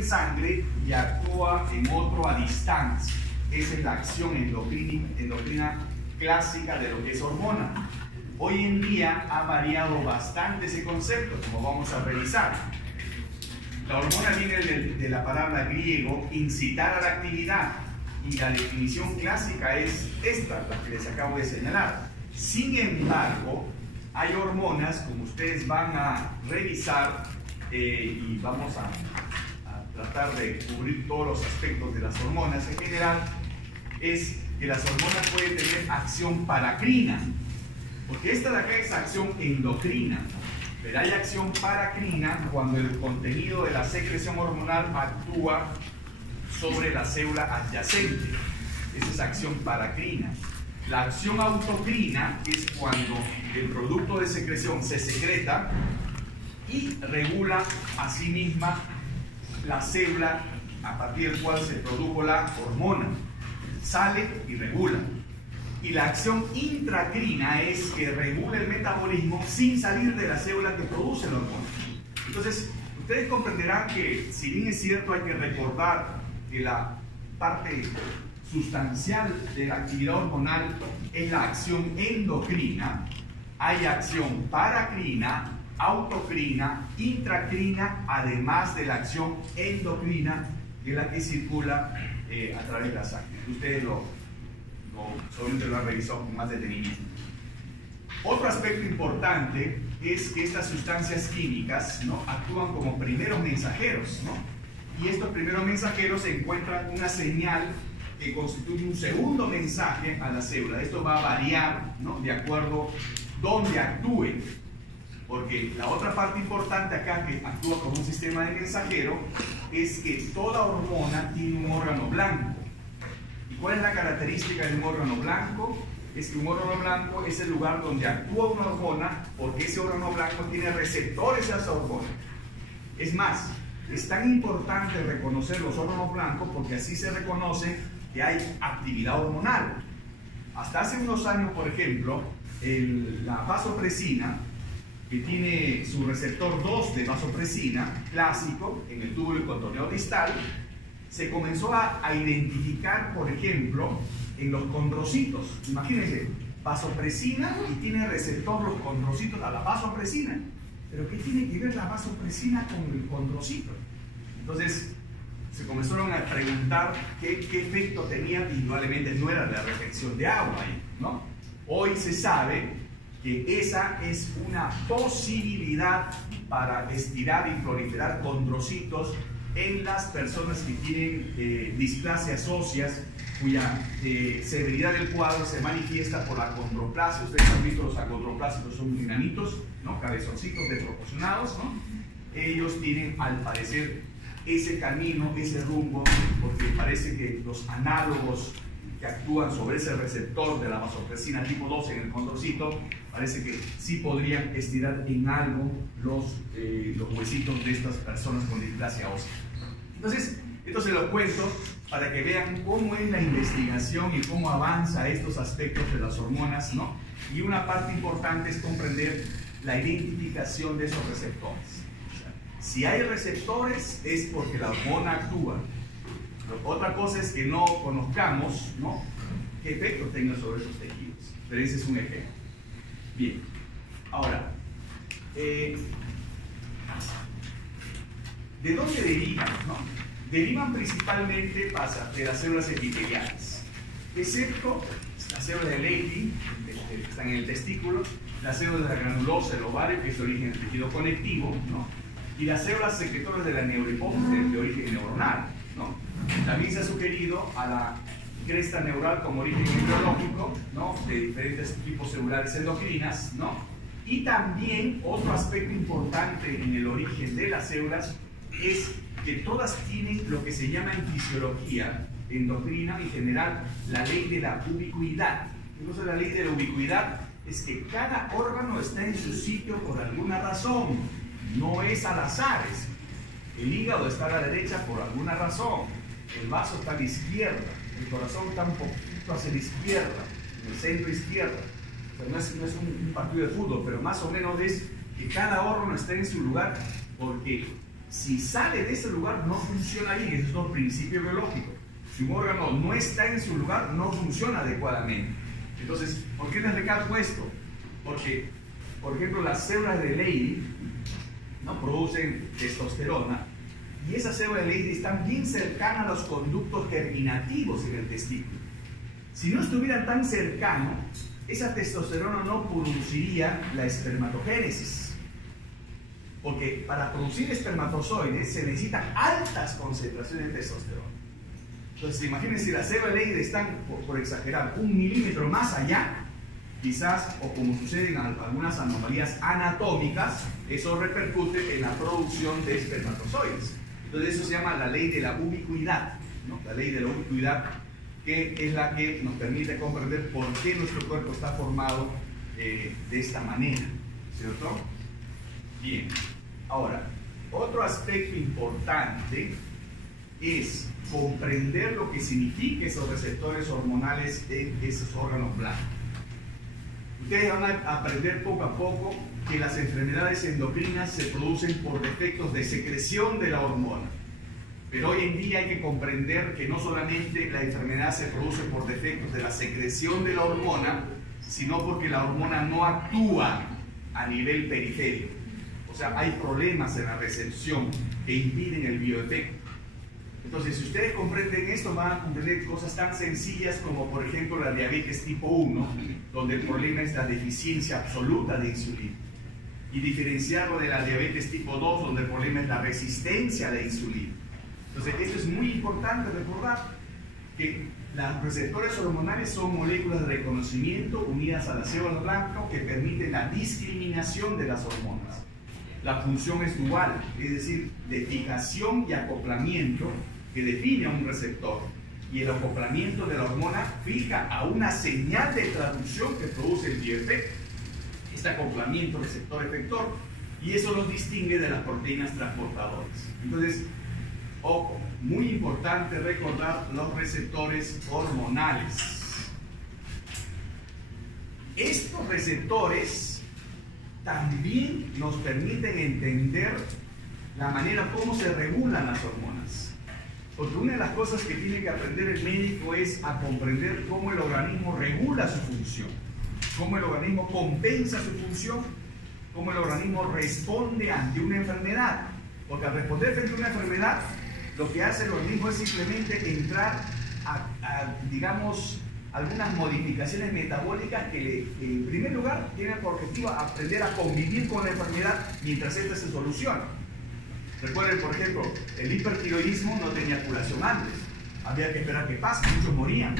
en sangre y actúa en otro a distancia. Esa es la acción endocrina clásica de lo que es hormona. Hoy en día ha variado bastante ese concepto, como vamos a revisar. La hormona viene de la palabra griego incitar a la actividad, y la definición clásica es esta, la que les acabo de señalar. Sin embargo, hay hormonas, como ustedes van a revisar, y vamos a tratar de cubrir todos los aspectos de las hormonas en general, es que las hormonas pueden tener acción paracrina, porque esta de acá es acción endocrina, pero hay acción paracrina cuando el contenido de la secreción hormonal actúa sobre la célula adyacente. Esa es acción paracrina. La acción autocrina es cuando el producto de secreción se secreta y regula a sí misma la célula a partir del cual se produjo la hormona. Sale y regula. Y la acción intracrina es que regula el metabolismo sin salir de la célula que produce la hormona. Entonces, ustedes comprenderán que, si bien es cierto, hay que recordar que la parte sustancial de la actividad hormonal es la acción endocrina, hay acción paracrina, autocrina, intracrina, además de la acción endocrina, que es la que circula a través de la sangre. Ustedes seguramente lo han revisado con más detenimiento. Otro aspecto importante es que estas sustancias químicas, ¿no?, actúan como primeros mensajeros, ¿no? Y estos primeros mensajeros encuentran una señal que constituye un segundo mensaje a la célula. Esto va a variar, ¿no?, de acuerdo dónde actúe, porque la otra parte importante acá, que actúa como un sistema de mensajero, es que toda hormona tiene un órgano blanco. ¿Y cuál es la característica de un órgano blanco? Es que un órgano blanco es el lugar donde actúa una hormona, porque ese órgano blanco tiene receptores a esa hormona. Es más, es tan importante reconocer los órganos blancos porque así se reconoce que hay actividad hormonal. Hasta hace unos años, por ejemplo, la vasopresina, que tiene su receptor 2 de vasopresina clásico en el túbulo contorneo distal, se comenzó a identificar, por ejemplo, en los condrocitos. Imagínense, vasopresina y tiene receptor los condrocitos a la vasopresina. ¿Pero qué tiene que ver la vasopresina con el condrocito? Entonces, se comenzaron a preguntar qué efecto tenía, y indudablemente no era la retención de agua ahí, ¿no? Hoy se sabe que esa es una posibilidad para estirar y proliferar condrocitos en las personas que tienen displasias óseas, cuya severidad del cuadro se manifiesta por la acondroplasia. Ustedes han visto los acondroplásicos, son enanitos, ¿no?, cabezoncitos desproporcionados, ¿no? Ellos tienen, al parecer, ese camino, ese rumbo, porque parece que los análogos que actúan sobre ese receptor de la vasopresina tipo 2 en el condrocito, parece que sí podrían estirar en algo los huesitos de estas personas con displasia ósea. Entonces, esto se lo cuento para que vean cómo es la investigación y cómo avanza estos aspectos de las hormonas, ¿no? Y una parte importante es comprender la identificación de esos receptores. O sea, si hay receptores es porque la hormona actúa. Otra cosa es que no conozcamos, ¿no?, qué efecto tenga sobre esos tejidos, pero ese es un ejemplo. Bien, ahora, ¿de dónde derivan, no? Derivan principalmente de las células epiteliales, excepto las células de Leydig, que están en el testículo, las células de la granulosa del ovario, que es de origen del tejido conectivo, ¿no?, y las células secretoras de la neurohipófisis, de origen neuronal, ¿no? También se ha sugerido a la cresta neural como origen embriológico, ¿no?, de diferentes tipos celulares endocrinas, ¿no? Y también otro aspecto importante en el origen de las células es que todas tienen lo que se llama en fisiología endocrina en general la ley de la ubicuidad. Entonces, la ley de la ubicuidad es que cada órgano está en su sitio por alguna razón, no es al azar. El hígado está a la derecha por alguna razón, el vaso está a la izquierda, el corazón está un poquito hacia la izquierda, en el centro izquierda. O sea, no es un partido de fútbol, pero más o menos es que cada órgano está en su lugar porque Si sale de ese lugar, no funciona bien. Eso es un principio biológico. Si un órgano no está en su lugar, no funciona adecuadamente. Entonces, ¿por qué les recalco esto? Porque, por ejemplo, las células de Leydig no producen testosterona, y esas células de Leydig están bien cercanas a los conductos germinativos en el testículo. Si no estuvieran tan cercanos, esa testosterona no produciría la espermatogénesis. Porque para producir espermatozoides se necesitan altas concentraciones de testosterona. Entonces, imagínense, si las células de Leydig están, por exagerar, 1 milímetro más allá, quizás, o como sucede en algunas anomalías anatómicas, eso repercute en la producción de espermatozoides. Entonces, eso se llama la ley de la ubicuidad, ¿no? La ley de la ubicuidad, que es la que nos permite comprender por qué nuestro cuerpo está formado de esta manera, ¿cierto? Bien, ahora, otro aspecto importante es comprender lo que significa esos receptores hormonales en esos órganos blancos. Ustedes van a aprender poco a poco que las enfermedades endocrinas se producen por defectos de secreción de la hormona. Pero hoy en día hay que comprender que no solamente la enfermedad se produce por defectos de la secreción de la hormona, sino porque la hormona no actúa a nivel periférico. O sea, hay problemas en la recepción que impiden el bioefecto. Entonces, si ustedes comprenden esto, van a comprender cosas tan sencillas como, por ejemplo, la diabetes tipo 1, donde el problema es la deficiencia absoluta de insulina. Y diferenciarlo de la diabetes tipo 2, donde el problema es la resistencia a la insulina. Entonces, esto es muy importante recordar, que los receptores hormonales son moléculas de reconocimiento unidas a las células blanco que permiten la discriminación de las hormonas. La función es dual, es decir, de fijación y acoplamiento, que define a un receptor, y el acoplamiento de la hormona fija a una señal de traducción que produce el bioefecto, este acoplamiento receptor-efector, y eso los distingue de las proteínas transportadoras. Entonces, ojo, muy importante recordar los receptores hormonales. Estos receptores también nos permiten entender la manera como se regulan las hormonas. Porque una de las cosas que tiene que aprender el médico es a comprender cómo el organismo regula su función, cómo el organismo compensa su función, cómo el organismo responde ante una enfermedad. Porque al responder frente a una enfermedad, lo que hace el organismo es simplemente entrar digamos, algunas modificaciones metabólicas que en primer lugar tienen por objetivo aprender a convivir con la enfermedad mientras esta se soluciona. Recuerden, por ejemplo, el hipertiroidismo no tenía curación antes, había que esperar que pase, muchos morían.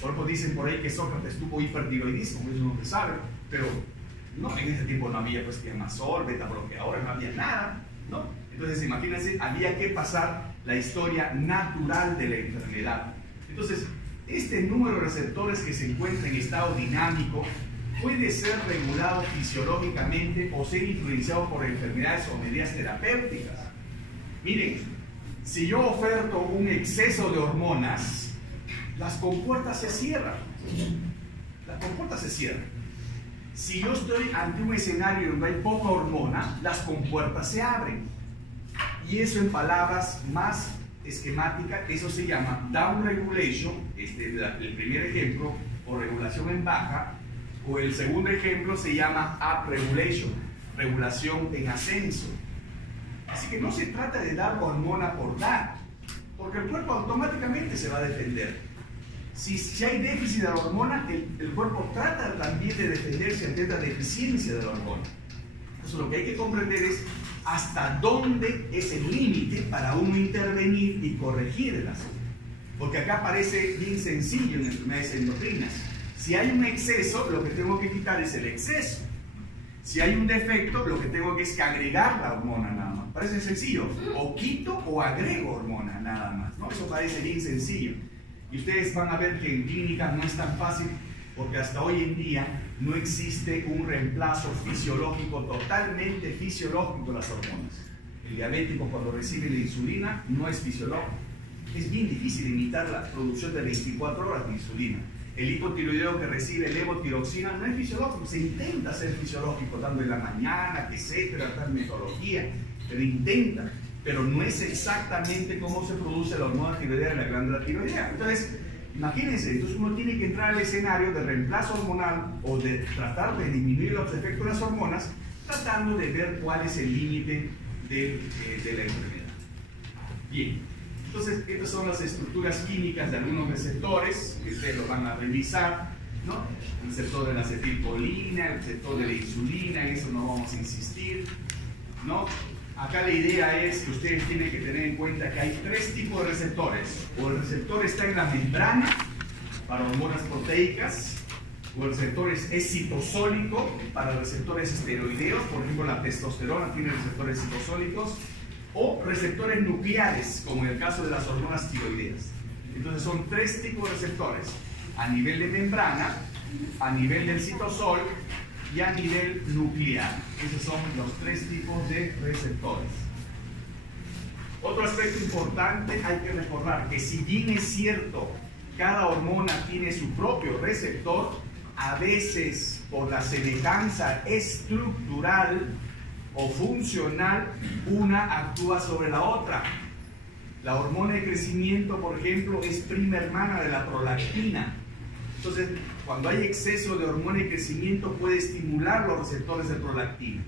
Por eso dicen por ahí que Sócrates tuvo hipertiroidismo, eso no se sabe, pero no, en ese tiempo no había pues tiamazol, beta-bloqueadores, no había nada, ¿no? Entonces, imagínense, había que pasar la historia natural de la enfermedad. Entonces, este número de receptores que se encuentra en estado dinámico puede ser regulado fisiológicamente o ser influenciado por enfermedades o medidas terapéuticas. Miren, si yo oferto un exceso de hormonas, las compuertas se cierran. Las compuertas se cierran. Si yo estoy ante un escenario donde hay poca hormona, las compuertas se abren. Y eso, en palabras más esquemáticas, eso se llama down regulation, este es el primer ejemplo, o regulación en baja, o el segundo ejemplo se llama up regulation, regulación en ascenso. Así que no se trata de dar hormona por dar, porque el cuerpo automáticamente se va a defender. Si hay déficit de la hormona, el cuerpo trata también de defenderse ante esta deficiencia de la hormona. Entonces lo que hay que comprender es hasta dónde es el límite para uno intervenir y corregir el asunto. Porque acá parece bien sencillo en enfermedades endocrinas. Si hay un exceso, lo que tengo que quitar es el exceso. Si hay un defecto, lo que tengo que es que agregar la hormona nada más. Parece sencillo. O quito o agrego hormona nada más, ¿no? Eso parece bien sencillo. Y ustedes van a ver que en clínica no es tan fácil, porque hasta hoy en día no existe un reemplazo fisiológico, totalmente fisiológico de las hormonas. El diabético, cuando recibe la insulina, no es fisiológico. Es bien difícil imitar la producción de 24 horas de insulina. El hipotiroideo que recibe levotiroxina no es fisiológico, se intenta ser fisiológico, dando en la mañana, etcétera, tal metodología, pero intenta. pero no es exactamente cómo se produce la hormona tiroidea de la glándula tiroidea. Entonces, imagínense, entonces uno tiene que entrar al escenario de reemplazo hormonal o de tratar de disminuir los efectos de las hormonas, tratando de ver cuál es el límite de la enfermedad. Bien, entonces estas son las estructuras químicas de algunos receptores, que ustedes lo van a revisar, ¿no? El receptor de la acetilcolina, el receptor de la insulina, en eso no vamos a insistir, ¿no? Acá la idea es que ustedes tienen que tener en cuenta que hay tres tipos de receptores. O el receptor está en la membrana para hormonas proteicas, o el receptor es citosólico para receptores esteroideos, por ejemplo la testosterona tiene receptores citosólicos, o receptores nucleares, como en el caso de las hormonas tiroideas. Entonces son tres tipos de receptores: a nivel de membrana, a nivel del citosol y a nivel nuclear. Esos son los tres tipos de receptores. Otro aspecto importante, hay que recordar que si bien es cierto, cada hormona tiene su propio receptor, a veces por la semejanza estructural o funcional, una actúa sobre la otra. La hormona de crecimiento, por ejemplo, es prima hermana de la prolactina. Entonces, cuando hay exceso de hormona de crecimiento puede estimular los receptores de prolactina.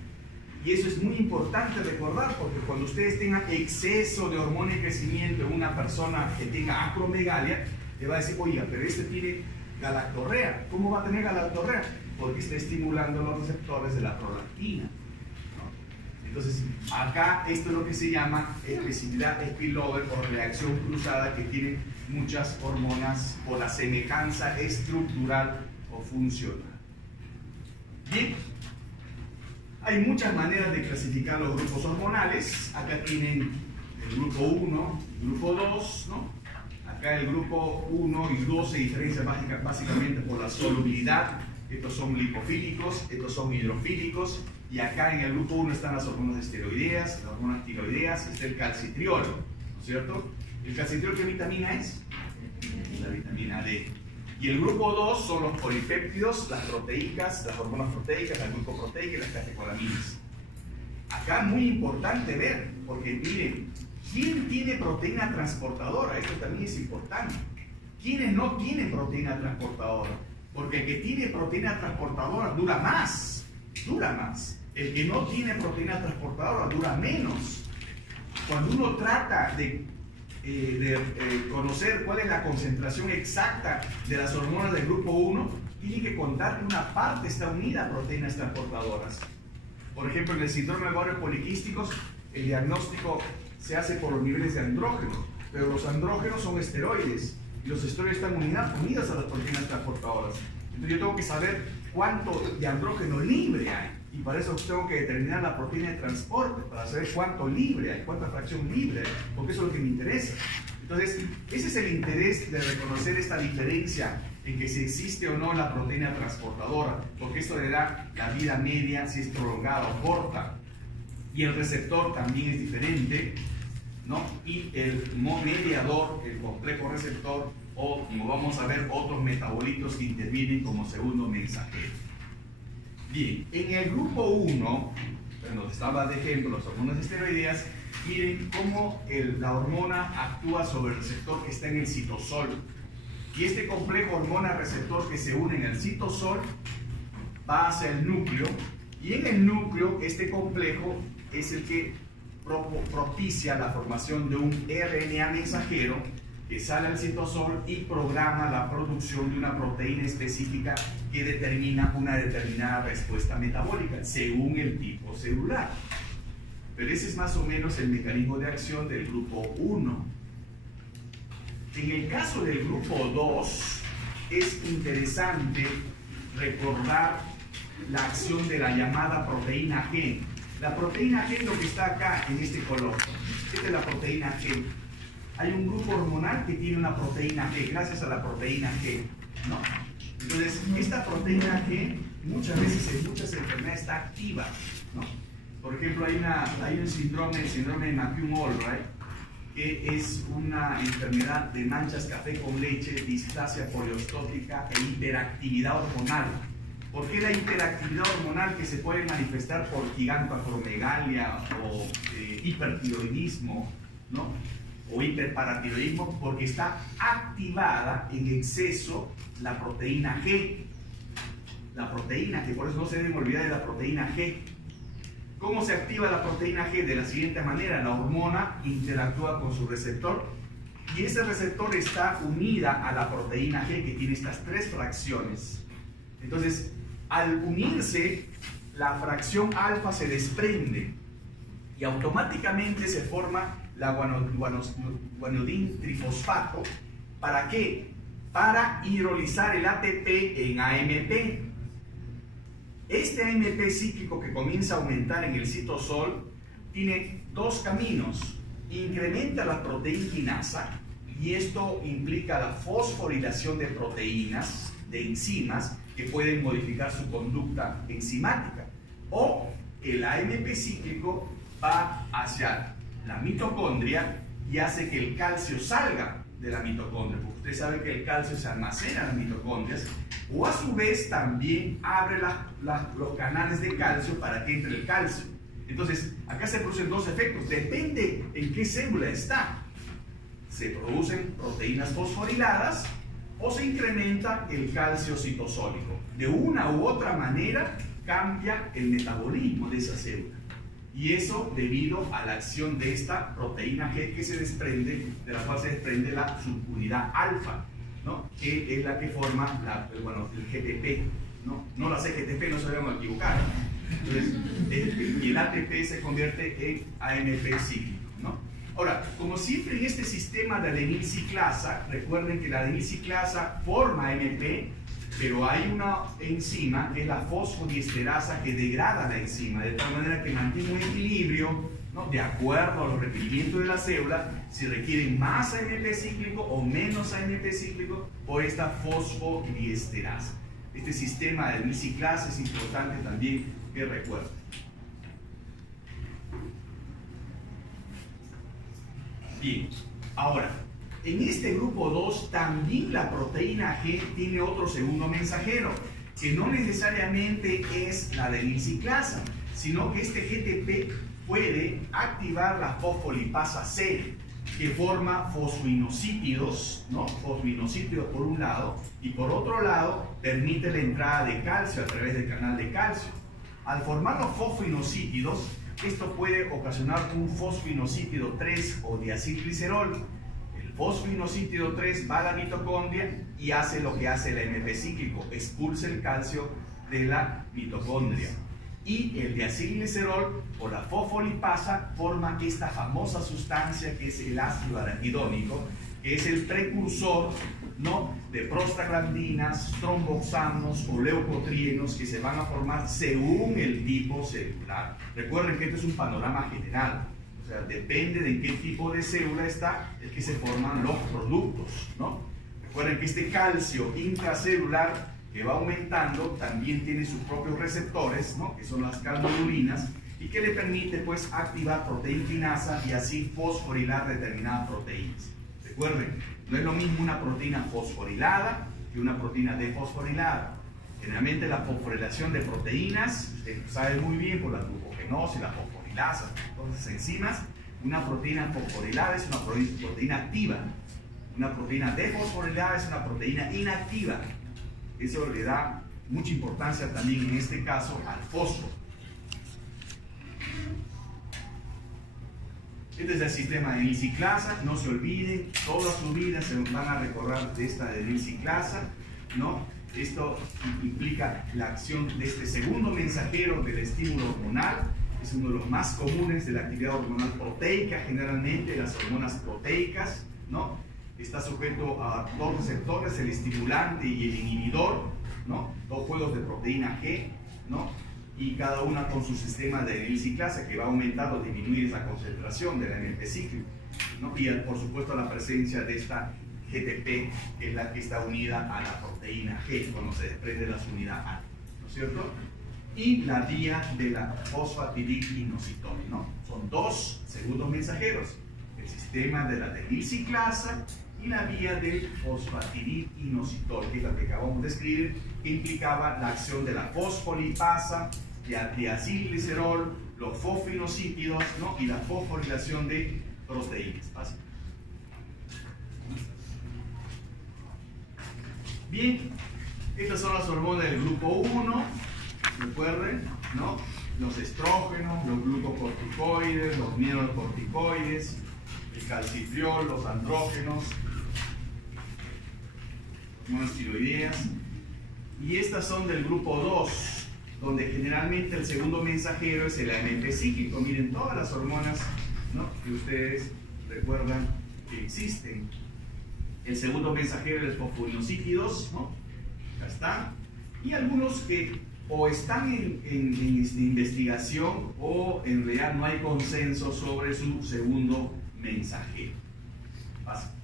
Y eso es muy importante recordar, porque cuando ustedes tengan exceso de hormona de crecimiento en una persona que tenga acromegalia, le va a decir, oiga, pero este tiene galactorrea. ¿Cómo va a tener galactorrea? Porque está estimulando los receptores de la prolactina, ¿no? Entonces, acá esto es lo que se llama expresividad spillover o reacción cruzada, que tiene muchas hormonas por la semejanza estructural o funcional. Bien, hay muchas maneras de clasificar los grupos hormonales. Acá tienen el grupo 1, el grupo 2, ¿no? Acá el grupo 1 y 2 se diferencian básicamente por la solubilidad. Estos son lipofílicos, estos son hidrofílicos. Y acá en el grupo 1 están las hormonas esteroideas, las hormonas tiroideas, está el calcitriol, ¿no es cierto? ¿El calcitriol qué vitamina es? La vitamina D. Y el grupo 2 son los polipéptidos, las proteicas, las hormonas proteicas, la glucoproteica y las catecolaminas. Acá muy importante ver, porque miren, ¿quién tiene proteína transportadora? Esto también es importante. ¿Quiénes no tienen proteína transportadora? Porque el que tiene proteína transportadora dura más, dura más. El que no tiene proteína transportadora dura menos. Cuando uno trata de conocer cuál es la concentración exacta de las hormonas del grupo 1, tiene que contar que una parte está unida a proteínas transportadoras. Por ejemplo, en el síndrome de ovario poliquísticos, el diagnóstico se hace por los niveles de andrógenos, pero los andrógenos son esteroides y los esteroides están unidos a las proteínas transportadoras. Entonces yo tengo que saber cuánto de andrógeno libre hay, y para eso tengo que determinar la proteína de transporte, para saber cuánto libre hay, cuánta fracción libre hay, porque eso es lo que me interesa. Entonces, ese es el interés de reconocer esta diferencia en que si existe o no la proteína transportadora, porque esto le da la vida media, si es prolongada o corta. Y el receptor también es diferente, ¿no? Y el mediador, el complejo receptor, o como vamos a ver, otros metabolitos que intervienen como segundo mensajero. Bien, en el grupo 1, donde estaba de ejemplo las hormonas esteroideas, miren cómo la hormona actúa sobre el receptor que está en el citosol. Y este complejo hormona-receptor que se une en el citosol va hacia el núcleo, y en el núcleo este complejo es el que propicia la formación de un RNA mensajero que sale al citosol y programa la producción de una proteína específica que determina una determinada respuesta metabólica según el tipo celular. Pero ese es más o menos el mecanismo de acción del grupo 1. En el caso del grupo 2 es interesante recordar la acción de la llamada proteína G. La proteína G es lo que está acá en este color. Esta es la proteína G. Hay un grupo hormonal que tiene una proteína G, gracias a la proteína G, ¿no? Entonces, esta proteína G muchas veces en muchas enfermedades está activa, ¿no? Por ejemplo, hay un síndrome, el síndrome de McCune-Albright, que es una enfermedad de manchas café con leche, displasia poliostótica e hiperactividad hormonal. ¿Por qué la hiperactividad hormonal que se puede manifestar por gigantoacromegalia o hipertiroidismo, ¿no? O hiperparatiroidismo? Porque está activada en exceso la proteína G. La proteína G, por eso no se deben olvidar de la proteína G. ¿Cómo se activa la proteína G? De la siguiente manera: la hormona interactúa con su receptor y ese receptor está unida a la proteína G, que tiene estas tres fracciones. Entonces, al unirse, la fracción alfa se desprende y automáticamente se forma la guanidin trifosfato. ¿Para qué? Para hidrolizar el ATP en AMP. Este AMP cíclico que comienza a aumentar en el citosol tiene dos caminos. Incrementa la proteína quinasa y esto implica la fosforilación de proteínas, de enzimas, que pueden modificar su conducta enzimática. O el AMP cíclico va hacia la mitocondria y hace que el calcio salga de la mitocondria, porque usted sabe que el calcio se almacena en las mitocondrias, o a su vez también abre los canales de calcio para que entre el calcio. Entonces, acá se producen dos efectos, depende en qué célula está. Se producen proteínas fosforiladas o se incrementa el calcio citosólico. De una u otra manera cambia el metabolismo de esa célula. Y eso debido a la acción de esta proteína G que se desprende, de la cual se desprende la subunidad alfa, ¿no? Que es la que forma el GTP, ¿no? La CGTP, no se vayan a equivocar. Entonces, y el ATP se convierte en AMP cíclico, ¿no? Ahora, como siempre en este sistema de adenilciclasa, recuerden que la adenilciclasa forma AMP, pero hay una enzima que es la fosfodiesterasa que degrada la enzima, de tal manera que mantiene un equilibrio, ¿no? De acuerdo a los requerimientos de la célula, si requieren más AMP cíclico o menos AMP cíclico por esta fosfodiesterasa. Este sistema de adenilciclasa es importante también que recuerden. Bien, ahora, en este grupo 2 también la proteína G tiene otro segundo mensajero, que no necesariamente es la adenilciclasa, sino que este GTP puede activar la fosfolipasa C, que forma fosfoinosípidos, ¿no? Fosfoinosípidos por un lado, y por otro lado permite la entrada de calcio a través del canal de calcio. Al formar los fosfoinosípidos, esto puede ocasionar un fosfoinosípido 3 o diacilglicerol. El fosfoinosípido 3 va a la mitocondria y hace lo que hace el AMP cíclico, expulsa el calcio de la mitocondria. Y el diacilglicerol o la fosfolipasa forma esta famosa sustancia que es el ácido araquidónico, que es el precursor, ¿no? De prostaglandinas, tromboxanos o leucotrienos que se van a formar según el tipo celular. Recuerden que este es un panorama general, o sea, depende de qué tipo de célula está, es que se forman los productos, ¿no? Recuerden que este calcio intracelular que va aumentando también tiene sus propios receptores, ¿no? Que son las calmodululinas, y que le permite pues activar proteína quinasa y así fosforilar determinadas proteínas. Recuerden, no es lo mismo una proteína fosforilada que una proteína defosforilada. Generalmente la fosforilación de proteínas, usted sabe muy bien por la glucogenosis, la fosforilasa, todas esas enzimas, una proteína fosforilada es una proteína activa. Una proteína defosforilada es una proteína inactiva. Eso le da mucha importancia también en este caso al fósforo. Este es el sistema de adenilciclasa, no se olviden, toda su vida se van a recordar de esta adenilciclasa, ¿no? Esto implica la acción de este segundo mensajero del estímulo hormonal, es uno de los más comunes de la actividad hormonal proteica, generalmente las hormonas proteicas, ¿no? Está sujeto a dos receptores, el estimulante y el inhibidor, ¿no? Dos juegos de proteína G, ¿no? Y cada una con su sistema de adenilciclasa que va a aumentar o disminuir esa concentración del AMP cíclico, ¿no? Y por supuesto la presencia de esta GTP, que es la que está unida a la proteína G cuando se desprende la unidad A, ¿no es cierto? Y la vía de la fosfatidilinositol, ¿no? Son dos segundos mensajeros, el sistema de la adenilciclasa y la vía del fosfatidininositol, que es la que acabamos de escribir, que implicaba la acción de la fosfolipasa, diacilglicerol, los fosfinosípidos, ¿no? Y la fosforilación de proteínas. Fácil. Bien, estas son las hormonas del grupo 1, recuerden, ¿no? Los estrógenos, los glucocorticoides, los mineralocorticoides, el calcitriol, los andrógenos, hormonas tiroideas. Y estas son del grupo 2, donde generalmente el segundo mensajero es el AMP cíclico. Miren todas las hormonas, ¿no?, que ustedes recuerdan que existen. El segundo mensajero es fosforinosípidos, ¿no? Ya está. Y algunos que o están en investigación o en realidad no hay consenso sobre su segundo mensajero. Pasa.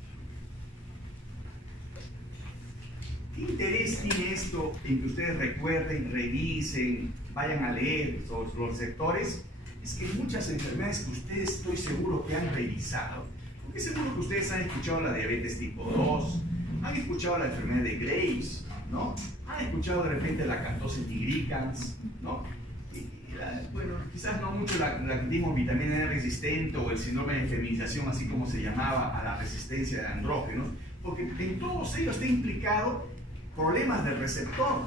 ¿Qué interés tiene esto en que ustedes recuerden, revisen, vayan a leer sobre los receptores? Es que muchas enfermedades que ustedes estoy seguro que han revisado, porque seguro que ustedes han escuchado la diabetes tipo 2, han escuchado la enfermedad de Graves, ¿no? Han escuchado de repente la acantose nigricans, ¿no? Bueno, quizás no mucho la que dimos vitamina D resistente o el síndrome de feminización, así como se llamaba, a la resistencia de andrógenos, porque en todos ellos está implicado problemas del receptor.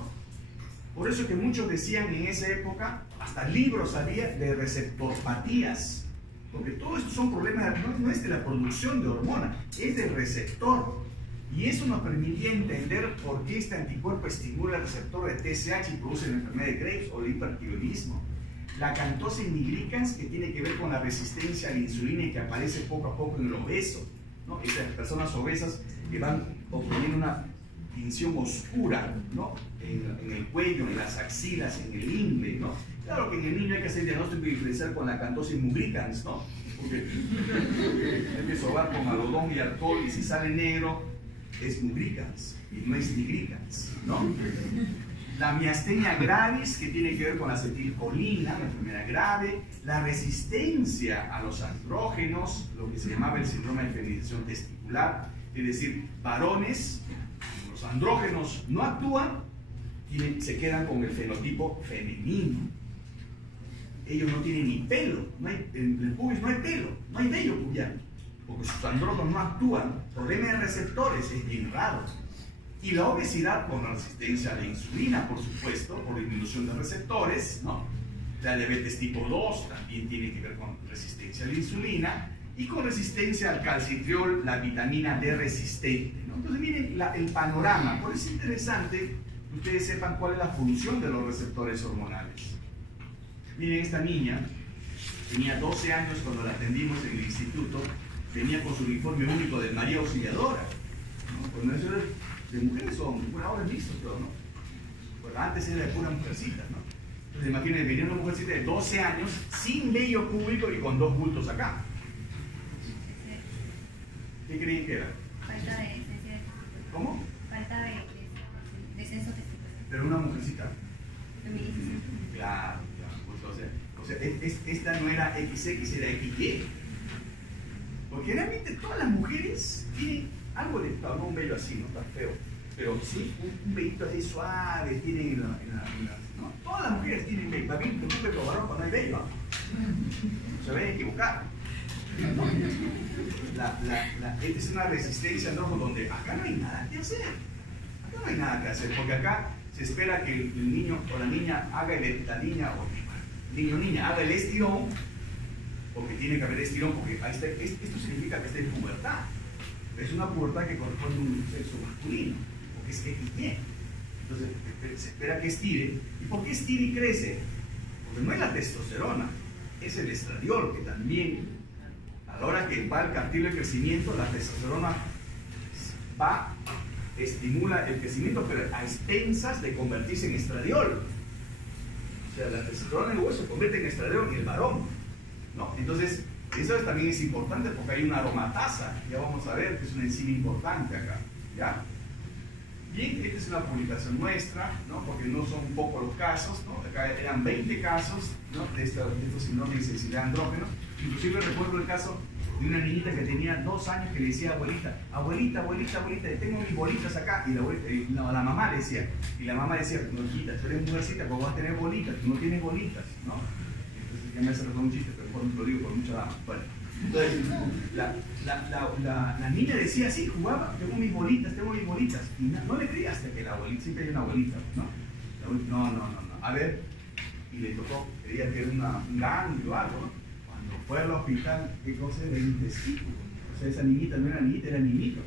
Por eso que muchos decían en esa época, hasta libros había de receptorpatías, porque todo esto son problemas, no es de la producción de hormona, es del receptor. Y eso nos permitía entender por qué este anticuerpo estimula el receptor de TSH y produce la enfermedad de Graves o el hipertiroidismo. La acantose nigricans, que tiene que ver con la resistencia a la insulina y que aparece poco a poco en el obeso, ¿no? Esas personas obesas que van obteniendo una tinción oscura, ¿no?, en el cuello, en las axilas, en el ingle, ¿no? Claro que en el niño hay que hacer diagnóstico diferencial con la acantose nigricans, ¿no? Porque hay que sobar con algodón y alcohol y si sale negro es nigricans y no es nigricans, ¿no? La miastenia gravis, que tiene que ver con la acetilcolina, la enfermedad grave, la resistencia a los andrógenos, lo que se llamaba el síndrome de feminización testicular, es decir, varones, los andrógenos no actúan, se quedan con el fenotipo femenino. Ellos no tienen ni pelo, en el pubis no hay pelo, no hay vello pubiano, porque sus andrógenos no actúan. Problema de receptores, es bien raro. Y la obesidad por la resistencia a la insulina, por supuesto, por disminución de receptores, ¿no? La diabetes tipo 2 también tiene que ver con resistencia a la insulina y con resistencia al calcitriol, la vitamina D resistente, ¿no? Entonces miren el panorama. Por eso es interesante que ustedes sepan cuál es la función de los receptores hormonales. Miren, esta niña tenía 12 años cuando la atendimos en el instituto, venía con su uniforme único de María Auxiliadora, ¿no? Cuando eso era de mujeres o hombres, bueno, ahora es mixto todo, ¿no? Bueno, antes era de pura mujercita, ¿no? Entonces imagínense, venía una mujercita de 12 años, sin vello público y con 2 bultos acá. ¿Qué creen que era? Falta de esencia. ¿Cómo? Falta de descenso testicular. Pero una mujercita. Feminización. Claro, pues, o sea, esta no era XX, era XY. Porque realmente todas las mujeres tienen algo de, no un vello así, no tan feo, pero sí un vellito así suave, tienen ¿no? Todas las mujeres tienen vello. También te preocupes por varón cuando hay vello, ¿no? Se van a equivocar. ¿No? Esta es una resistencia al andrógeno donde acá no hay nada que hacer. Acá no hay nada que hacer, porque acá se espera que el niño o la niña haga la niña o el niño o niña haga el estirón, porque tiene que haber estirón, porque esto significa que está en pubertad. Es una pubertad que corresponde a un sexo masculino, porque es XY. Entonces se espera que estire. ¿Y por qué estira y crece? Porque no es la testosterona, es el estradiol, que también, a la hora que va el cartílago de crecimiento, la testosterona estimula el crecimiento, pero a expensas de convertirse en estradiol. O sea, la testosterona en el hueso se convierte en estradiol en el varón, ¿no? Entonces, eso también es importante porque hay una aromatasa, ya vamos a ver que es una enzima importante acá, ¿ya? Bien, esta es una publicación nuestra, ¿no? Porque no son pocos los casos, ¿no? Acá eran 20 casos, ¿no? de estos síndromes de insensibilidad a andrógenos. Inclusive recuerdo el caso de una niñita que tenía 2 años que le decía abuelita, abuelita, abuelita, abuelita, tengo mis bolitas acá. Y la mamá le decía, no, hijita, tú eres mujercita, ¿cómo vas a tener bolitas? Tú no tienes bolitas, ¿no? Entonces ya me hace un chiste, pero mejor lo digo por mucha dama. Bueno, entonces la niña decía así, jugaba, tengo mis bolitas. Y no le creía hasta que la abuelita, siempre hay una abuelita, ¿no? La abuelita, no. A ver, y le tocó, creía que era un ganglio o algo, ¿no? Cuando fue al hospital, ¿qué cosa era? El intestino. O sea, esa niñita no era niñita, era niñito,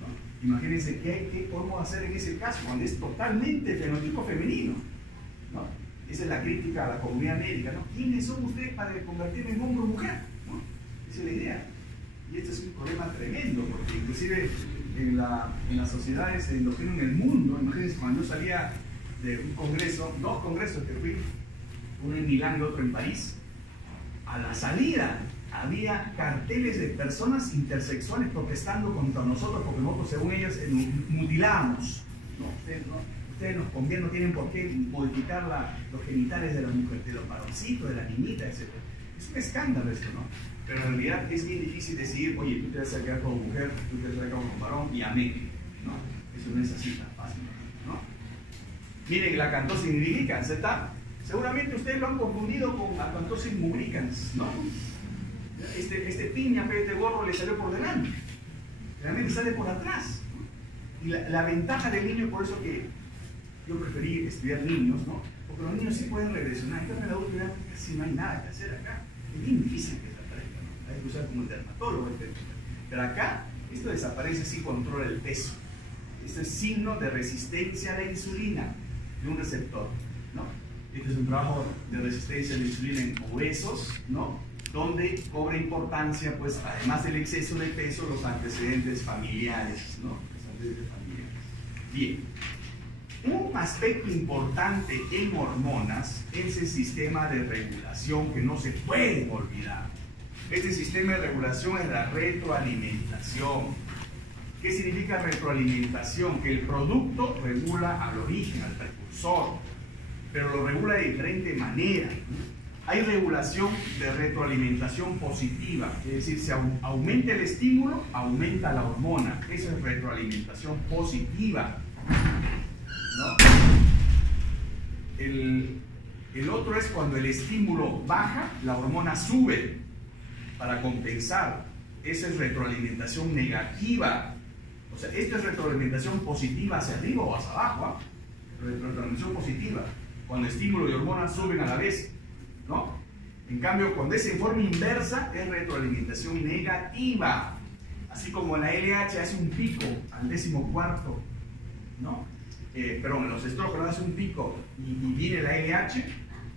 ¿no? Imagínense qué podemos hacer en ese caso, cuando es totalmente fenotipo femenino, ¿no? Esa es la crítica a la comunidad médica, ¿no? ¿Quiénes son ustedes para convertirme en hombre o mujer? ¿No? Esa es la idea. Y este es un problema tremendo, porque inclusive en las sociedades endocrinas en el mundo, imagínense, cuando yo salía de un congreso, 2 congresos que fui, uno en Milán y otro en París, a la salida había carteles de personas intersexuales protestando contra nosotros porque nosotros, según ellos, mutilamos. No, ustedes nos convienen, no tienen por qué modificar los genitales de la mujer, de los varoncitos, de la niñita, etc. Es un escándalo esto, ¿no? Pero en realidad es bien difícil decidir, oye, tú te vas a quedar como mujer, tú te vas a quedar como varón y amén, ¿no? Eso no es así tan fácil, ¿no? Miren, la cantosis nigricans, ¿está? Seguramente ustedes lo han confundido con la cantosis mugricans, ¿no? Este piña, este gorro le salió por delante, realmente sale por atrás, ¿no? Y la ventaja del niño, por eso que yo preferí estudiar niños, ¿no? Porque los niños sí pueden regresionar, en cambio en la adulto ya casi no hay nada que hacer acá, es bien difícil que desaparezca, ¿no? Hay que usar como el dermatólogo, pero acá esto desaparece si controla el peso. Esto es signo de resistencia a la insulina de un receptor, ¿no? Este es un trabajo de resistencia a la insulina en huesos, ¿no? Donde cobra importancia, pues, además del exceso de peso, los antecedentes familiares, ¿no? Los antecedentes familiares. Bien. Un aspecto importante en hormonas es el sistema de regulación que no se puede olvidar. Este sistema de regulación es la retroalimentación. ¿Qué significa retroalimentación? Que el producto regula al origen, al precursor, pero lo regula de diferente manera. Hay regulación de retroalimentación positiva, es decir, si aumenta el estímulo, aumenta la hormona. Eso es retroalimentación positiva, ¿no? El otro es cuando el estímulo baja, la hormona sube para compensar. Esa es retroalimentación negativa. O sea, esta es retroalimentación positiva hacia arriba o hacia abajo, ¿eh? Retroalimentación positiva, cuando estímulo y hormona suben a la vez, ¿no? En cambio, cuando es en forma inversa, es retroalimentación negativa. Así como la LH hace un pico al 14º, ¿no? Perdón, los estrógenos hacen un pico y viene la LH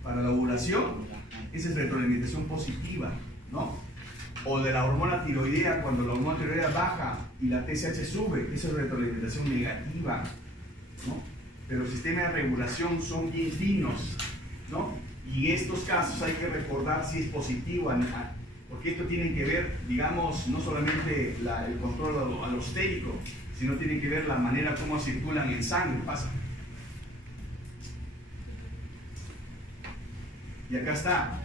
para la ovulación, esa es retroalimentación positiva, ¿no? O de la hormona tiroidea, cuando la hormona tiroidea baja y la TSH sube, esa es retroalimentación negativa, ¿no? Pero los sistemas de regulación son bien finos, ¿no? Y en estos casos hay que recordar si es positivo, porque esto tiene que ver, digamos, no solamente el control alostérico, sino tiene que ver la manera como circulan en sangre, pasa. Y acá está.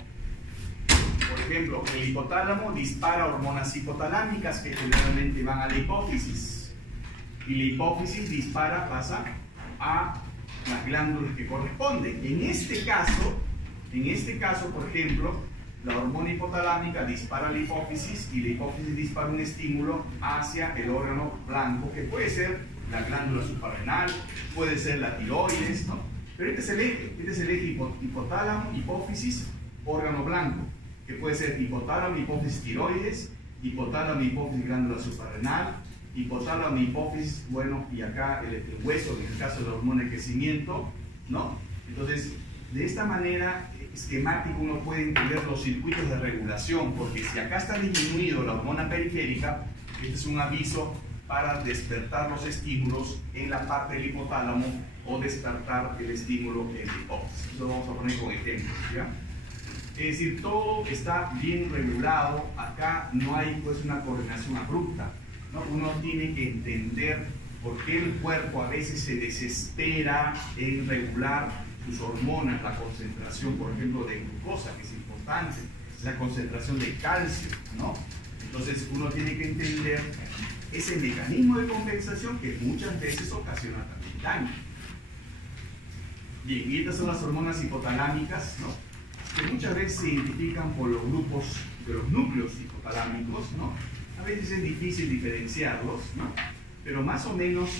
Por ejemplo, el hipotálamo dispara hormonas hipotalámicas que generalmente van a la hipófisis. Y la hipófisis pasa a las glándulas que corresponden. En este caso, por ejemplo, la hormona hipotalámica dispara la hipófisis y la hipófisis dispara un estímulo hacia el órgano blanco, que puede ser la glándula suprarrenal, puede ser la tiroides, ¿no? Pero este es el eje hipotálamo, hipófisis, órgano blanco, que puede ser hipotálamo, hipófisis, tiroides, hipotálamo, hipófisis, glándula suprarrenal, hipotálamo, hipófisis, bueno, y acá el hueso, en el caso de la hormona de crecimiento, ¿no? Entonces, de esta manera esquemática uno puede entender los circuitos de regulación, porque si acá está disminuido la hormona periférica, este es un aviso para despertar los estímulos en la parte del hipotálamo o despertar el estímulo en la hipófisis. Eso lo vamos a poner con ejemplos, ¿ya? Es decir, todo está bien regulado, acá no hay pues una coordinación abrupta, ¿no? Uno tiene que entender por qué el cuerpo a veces se desespera en regular sus hormonas, la concentración, por ejemplo, de glucosa, que es importante, la concentración de calcio, ¿no? Entonces uno tiene que entender ese mecanismo de compensación que muchas veces ocasiona también daño. Bien, y estas son las hormonas hipotalámicas, ¿no? Que muchas veces se identifican por los grupos de los núcleos hipotalámicos, ¿no? A veces es difícil diferenciarlos, ¿no? Pero más o menos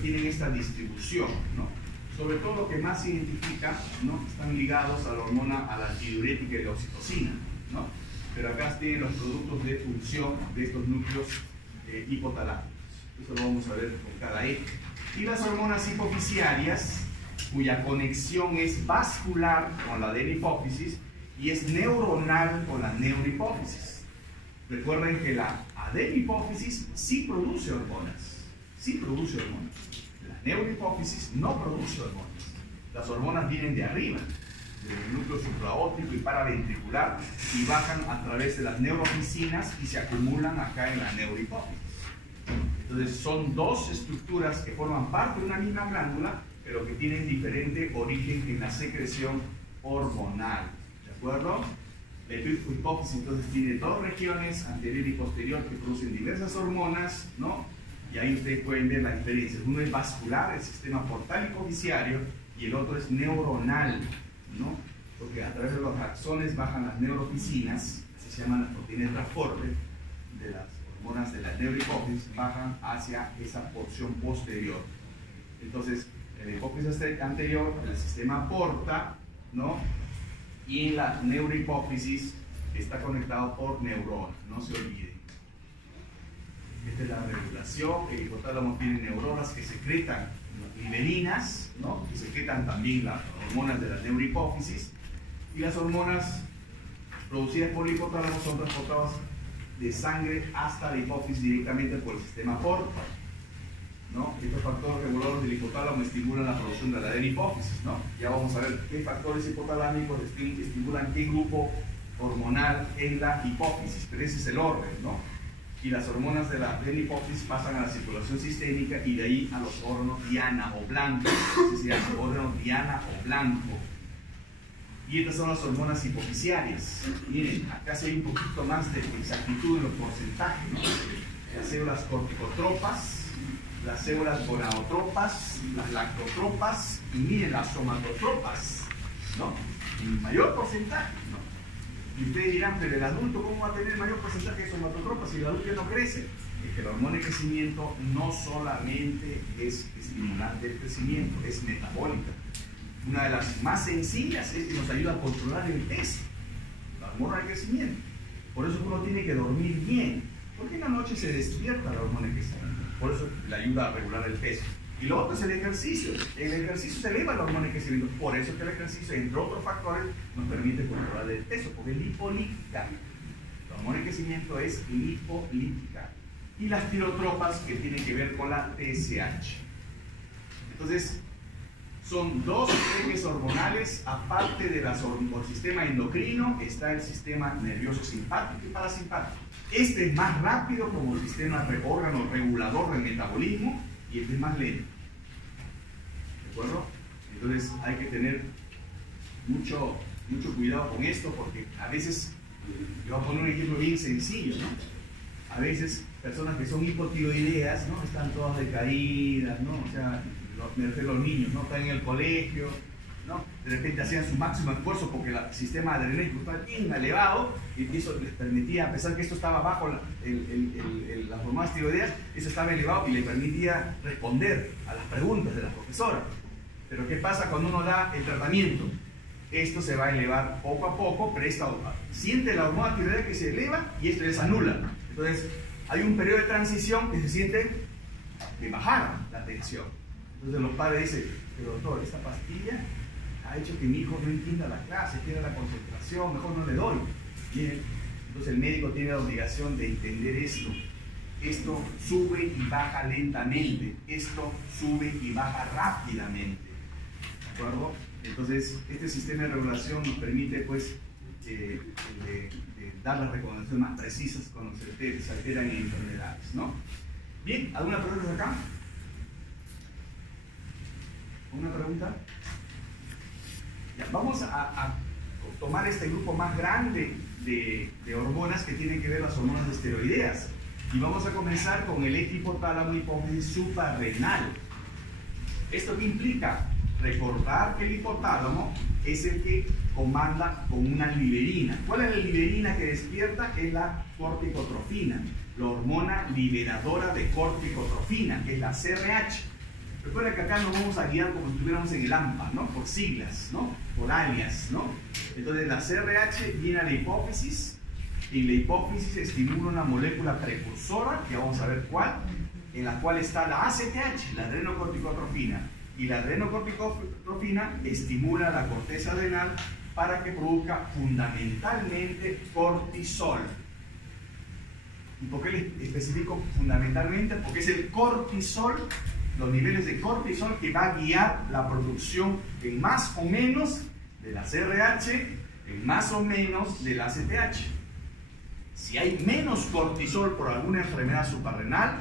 tienen esta distribución, ¿no? Sobre todo lo que más se identifica, ¿no? Están ligados a la hormona, a la antidiurética y la oxitocina, ¿no? Pero acá tienen los productos de función de estos núcleos hipotalámicos. Eso lo vamos a ver con cada eje. Y las hormonas hipofisiarias, cuya conexión es vascular con la de la hipófisis y es neuronal con la neurohipófisis. Recuerden que la adenohipófisis sí produce hormonas, La neurohipófisis no produce hormonas. Las hormonas vienen de arriba, del núcleo supraóptico y paraventricular, y bajan a través de las neurofisinas y se acumulan acá en la neurohipófisis. Entonces son dos estructuras que forman parte de una misma glándula, pero que tienen diferente origen en la secreción hormonal. ¿De acuerdo? La hipófisis entonces tiene dos regiones, anterior y posterior, que producen diversas hormonas, ¿no? Y ahí ustedes pueden ver la diferencia. Uno es vascular, el sistema portal hipofisiario, y el otro es neuronal, ¿no? Porque a través de los axones bajan las neurofisinas, así se llaman las proteínas de transporte de las hormonas de la neurohipófisis, bajan hacia esa porción posterior. Entonces, en la hipófisis anterior, el sistema porta, ¿no? Y en la neurohipófisis está conectado por neuronas, no se olviden. Esta es la regulación. El hipotálamo tiene neuronas que secretan libelinas, ¿no? Que secretan también las hormonas de la neurohipófisis, y las hormonas producidas por el hipotálamo son transportadas de sangre hasta la hipófisis directamente por el sistema porta, ¿no? Estos factores reguladores del hipotálamo estimulan la producción de la adenohipófisis, ¿no? Ya vamos a ver qué factores hipotalámicos estimulan qué grupo hormonal en la hipófisis, pero ese es el orden, ¿no? Y las hormonas de la adenohipófisis pasan a la circulación sistémica y de ahí a los órganos diana o blanco, así se llama, órganos diana o blanco. Y estas son las hormonas hipofisiarias. Miren, acá sí hay un poquito más de exactitud en los porcentajes, ¿no? Las células corticotropas, las células gonadotropas, las lactotropas y miren las somatotropas, ¿no? En mayor porcentaje, ¿no? Y ustedes dirán, pero el adulto, ¿cómo va a tener mayor porcentaje de somatotropas si el adulto ya no crece? Es que la hormona de crecimiento no solamente es estimulante del crecimiento, es metabólica. Una de las más sencillas es que nos ayuda a controlar el peso, la hormona de crecimiento. Por eso uno tiene que dormir bien, porque en la noche se despierta la hormona de crecimiento. Por eso le ayuda a regular el peso. Y lo otro es el ejercicio. El ejercicio se eleva la hormona de crecimiento. Por eso que el ejercicio, entre otros factores, nos permite controlar el peso, porque es lipolítica. La hormona de crecimiento es lipolítica. Y las tirotropas, que tienen que ver con la TSH. Entonces, son dos ejes hormonales. Aparte del sistema endocrino, está el sistema nervioso simpático y parasimpático. Este es más rápido como sistema órgano regulador del metabolismo, y este es más lento. ¿De acuerdo? Entonces hay que tener mucho cuidado con esto, porque a veces, yo voy a poner un ejemplo bien sencillo, ¿no? A veces personas que son hipotiroideas, ¿no? Están todas decaídas, ¿no? O sea, me refiero a los niños, ¿no? Están en el colegio, ¿no? De repente hacían su máximo esfuerzo porque el sistema adrenérgico estaba bien elevado, y eso les permitía, a pesar que esto estaba bajo las hormonas tiroideas, eso estaba elevado y le permitía responder a las preguntas de la profesora. Pero ¿qué pasa cuando uno da el tratamiento? Esto se va a elevar poco a poco, pero siente la hormona tiroidea que se eleva y esto desanula. Entonces hay un periodo de transición que se siente que bajaron la tensión. Entonces los padres dicen, pero doctor, esta pastilla ha hecho que mi hijo no entienda la clase, pierda la concentración, mejor no le doy. Bien, entonces el médico tiene la obligación de entender esto. Esto sube y baja lentamente, esto sube y baja rápidamente. ¿De acuerdo? Entonces este sistema de regulación nos permite pues dar las recomendaciones más precisas cuando se alteran en enfermedades, ¿no? Bien, ¿alguna pregunta acá? ¿Una pregunta? Ya, vamos a tomar este grupo más grande de hormonas que tienen que ver las hormonas esteroideas. Y vamos a comenzar con el eje hipotálamo hipófisis suprarrenal. ¿Esto qué implica? Recordar que el hipotálamo es el que comanda con una liberina. ¿Cuál es la liberina que despierta? Es la corticotrofina, la hormona liberadora de corticotrofina, que es la CRH. Recuerda que acá nos vamos a guiar como si estuviéramos en el AMPA, ¿no? Por siglas, ¿no? Por alias, ¿no? Entonces la CRH viene a la hipófisis, y la hipófisis estimula una molécula precursora, que vamos a ver cuál, en la cual está la ACTH, la adrenocorticotrofina. Y la adrenocorticotrofina estimula la corteza adrenal para que produzca fundamentalmente cortisol. ¿Y por qué le especifico fundamentalmente? Porque es el cortisol, los niveles de cortisol, que va a guiar la producción en más o menos de la CRH, en más o menos de la ACTH. Si hay menos cortisol por alguna enfermedad suprarrenal,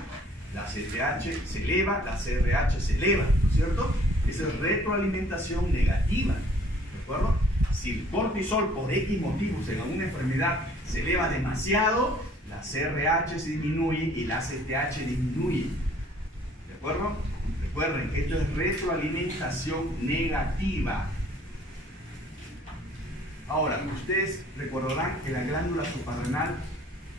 la ACTH se eleva, la CRH se eleva, ¿no es cierto? Esa es retroalimentación negativa, ¿de acuerdo? Si el cortisol por X motivos en alguna enfermedad se eleva demasiado, la CRH se disminuye y la ACTH disminuye, ¿de acuerdo? Recuerden que esto es retroalimentación negativa. Ahora, ustedes recordarán que la glándula suprarrenal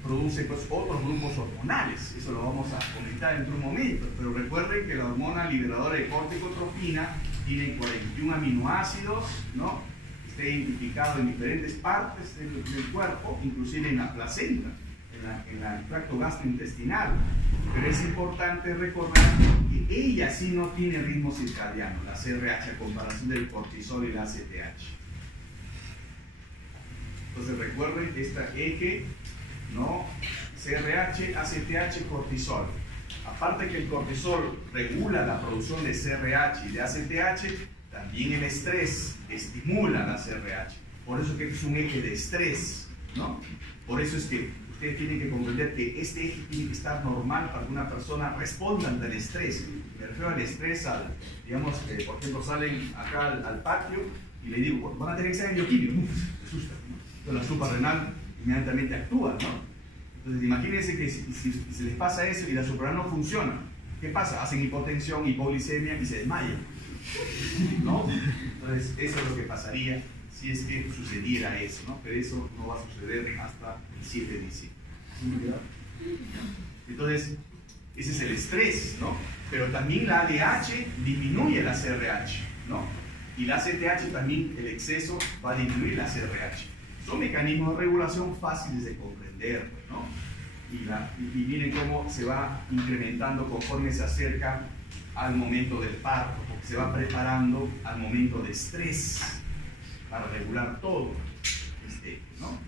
produce pues, otros grupos hormonales, eso lo vamos a comentar en un momento, pero recuerden que la hormona liberadora de corticotrofina tiene 41 aminoácidos, ¿no? Está identificado en diferentes partes del cuerpo, inclusive en la placenta, en el tracto gastrointestinal, pero es importante recordar que ella sí no tiene ritmo circadiano, la CRH, a comparación del cortisol y la ACTH. Entonces recuerden este eje, ¿no? CRH, ACTH, cortisol. Aparte que el cortisol regula la producción de CRH y de ACTH, también el estrés estimula la CRH. Por eso que es un eje de estrés, ¿no? Por eso es que ustedes tienen que comprender que este eje tiene que estar normal para que una persona responda ante el estrés. Me refiero al estrés, digamos, por ejemplo, salen acá al patio y le digo, van a tener que ser en bioquímico. Me asusta, ¿no? Entonces la suprarrenal inmediatamente actúa, ¿no? Entonces imagínense que si se les pasa eso y la suprarrenal no funciona, ¿qué pasa? Hacen hipotensión, hipoglicemia y se desmayan, ¿no? Entonces eso es lo que pasaría si es que sucediera eso, ¿no? Pero eso no va a suceder hasta el 7 de diciembre. Entonces, ese es el estrés, ¿no? Pero también la ADH disminuye la CRH, ¿no? Y la ACTH también, el exceso va a disminuir la CRH. Son mecanismos de regulación fáciles de comprender, ¿no? Y miren cómo se va incrementando conforme se acerca al momento del parto, porque se va preparando al momento de estrés para regular todo, ¿no?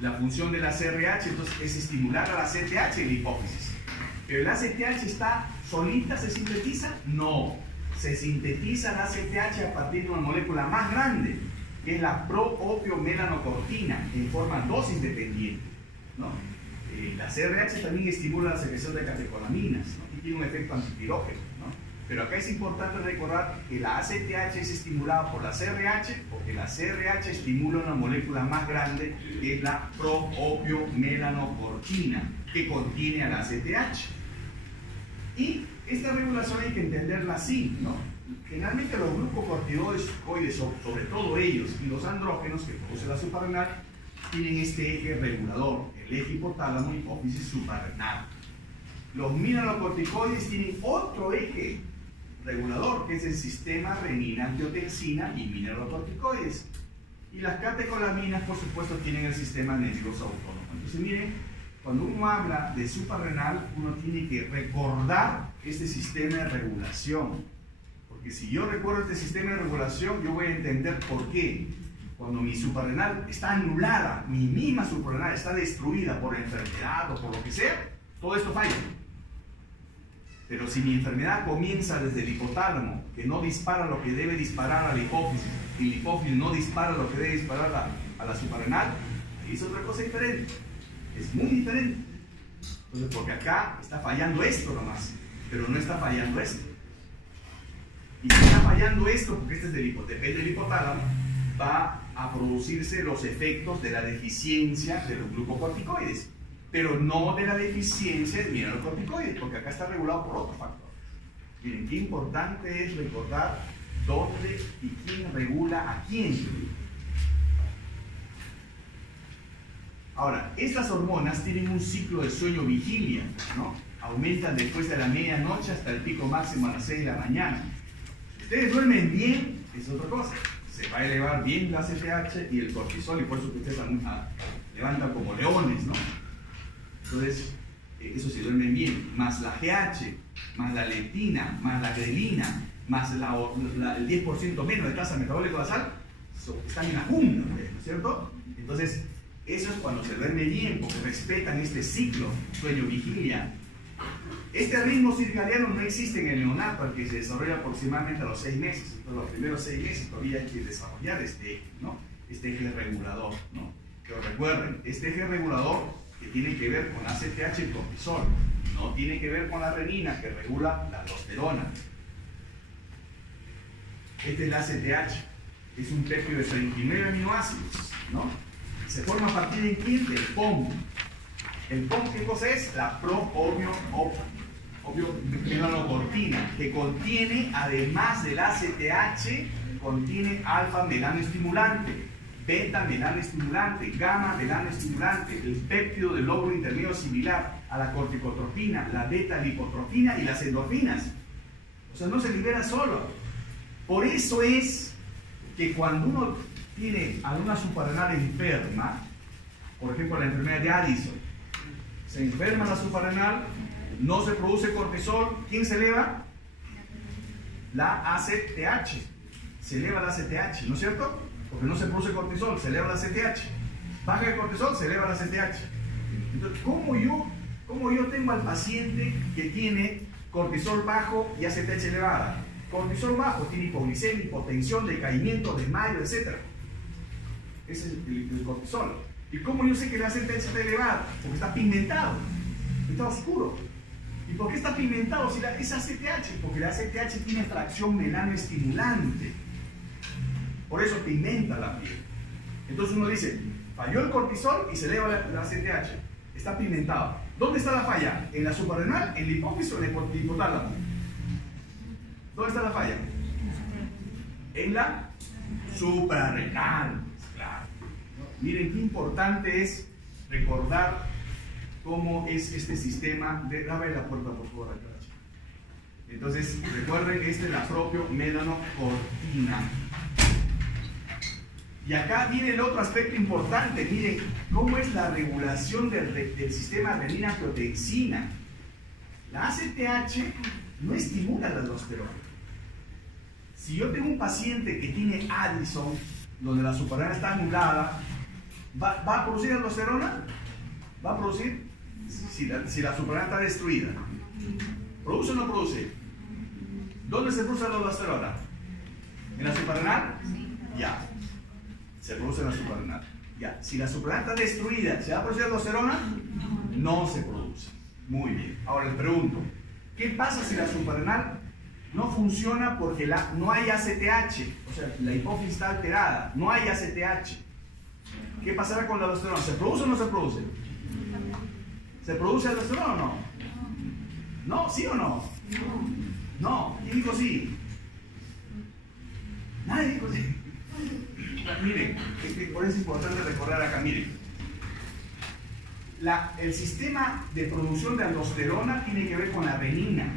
La función de la CRH entonces es estimular a la ACTH en la hipófisis. Pero la ACTH está solita, ¿se sintetiza? No, se sintetiza la ACTH a partir de una molécula más grande, que es la pro-opiomelanocortina, en forma dosis dependiente, ¿no? La CRH también estimula la secreción de catecolaminas, ¿no? Y tiene un efecto antipirógeno, ¿no? Pero acá es importante recordar que la ACTH es estimulada por la CRH, porque la CRH estimula una molécula más grande, que es la pro-opiomelanocortina, que contiene a la ACTH. Y esta regulación hay que entenderla así, ¿no? Generalmente los glucocorticoides, sobre todo ellos, y los andrógenos que produce la suprarrenal, tienen este eje regulador, el eje hipotálamo hipófisis suprarrenal. Los mineralocorticoides tienen otro eje regulador, que es el sistema renina-angiotensina y mineralocorticoides. Y las catecolaminas, por supuesto, tienen el sistema nervioso autónomo. Entonces, miren, cuando uno habla de suprarrenal, uno tiene que recordar este sistema de regulación. Porque si yo recuerdo este sistema de regulación, yo voy a entender por qué. Cuando mi suprarrenal está anulada, mi misma suprarrenal está destruida por enfermedad o por lo que sea, todo esto falla. Pero si mi enfermedad comienza desde el hipotálamo, que no dispara lo que debe disparar a la hipófisis, y la hipófisis no dispara lo que debe disparar a la suprarrenal, ahí es otra cosa diferente. Es muy diferente. Entonces, porque acá está fallando esto nomás, pero no está fallando esto. Y si está fallando esto, porque este es depende del hipotálamo, va a producirse los efectos de la deficiencia de los glucocorticoides, pero no de la deficiencia de mineralocorticoides, porque acá está regulado por otro factor. Miren, qué importante es recordar dónde y quién regula a quién. Ahora, estas hormonas tienen un ciclo de sueño-vigilia, ¿no? Aumentan después de la medianoche hasta el pico máximo a las 6 de la mañana. Si ustedes duermen bien, es otra cosa. Se va a elevar bien la ACTH y el cortisol, y por eso que ustedes levantan como leones, ¿no? Entonces, eso si duermen bien, más la GH, más la leptina, más la grelina, más el 10% menos de tasa metabólica basal, están en la jungla, ¿no es cierto? Entonces, eso es cuando se duerme bien, porque respetan este ciclo, sueño-vigilia. Este ritmo circadiano no existe en el neonato, que se desarrolla aproximadamente a los 6 meses. Entonces, los primeros 6 meses todavía hay que desarrollar este eje, ¿no? Este eje regulador, ¿no? Pero recuerden, este eje regulador que tiene que ver con ACTH y cortisol, no tiene que ver con la renina, que regula la aldosterona. Este es el ACTH, es un péptido de 39 aminoácidos, ¿no? Se forma a partir de quién? Del POM. ¿El POM qué cosa es? La pro-melanocortina, que contiene, además del ACTH, contiene alfa-melanoestimulante, beta-melanoestimulante, gamma-melanoestimulante, el péptido del lóbulo intermedio similar a la corticotropina, la beta-lipotropina y las endorfinas. O sea, no se libera solo. Por eso es que cuando uno tiene alguna suprarrenal enferma, por ejemplo la enfermedad de Addison, se enferma la suprarrenal, no se produce cortisol, ¿quién se eleva? La ACTH, se eleva la ACTH, ¿no es cierto? Porque no se produce cortisol, se eleva la ACTH. Baja el cortisol, se eleva la ACTH. Entonces, ¿cómo yo tengo al paciente que tiene cortisol bajo y ACTH elevada? Cortisol bajo, tiene hipoglicemia, hipotensión, decaimiento, desmayo, etc. Ese es el cortisol. ¿Y cómo yo sé que la ACTH está elevada? Porque está pigmentado, está oscuro. ¿Y por qué está pigmentado si es ACTH? Porque la ACTH tiene fracción melanoestimulante. Por eso pigmenta la piel. Entonces uno dice, falló el cortisol y se eleva la ACTH. Está pigmentado. ¿Dónde está la falla? ¿En la suprarrenal, en la hipófisis o en el hipotálamo? ¿Dónde está la falla? En la suprarrenal. Claro. Miren qué importante es recordar cómo es este sistema de... Abre la puerta, por favor. Entonces, recuerden, esta es la propia melanocortina. Y acá viene el otro aspecto importante. Miren cómo es la regulación del sistema renina-angiotensina. La ACTH no estimula la aldosterona. Si yo tengo un paciente que tiene Addison, donde la suprarrenal está anulada, ¿va a producir aldosterona? ¿Va a producir? Si la suprarrenal está destruida. ¿Produce o no produce? ¿Dónde se produce la aldosterona? ¿En la suprarrenal? Ya. Se produce en la suprarrenal. Ya. Si la suprarrenal está destruida, ¿se va a producir aldosterona? No se produce. Muy bien. Ahora les pregunto, ¿qué pasa si la suprarrenal no funciona porque no hay ACTH? O sea, la hipófisis está alterada, no hay ACTH. ¿Qué pasará con la aldosterona? ¿Se produce o no se produce? ¿Se produce aldosterona o no? ¿No? ¿Sí o no? No. ¿Quién dijo sí? Nadie dijo sí. Miren, por eso es importante recordar acá, miren. El sistema de producción de aldosterona tiene que ver con la renina.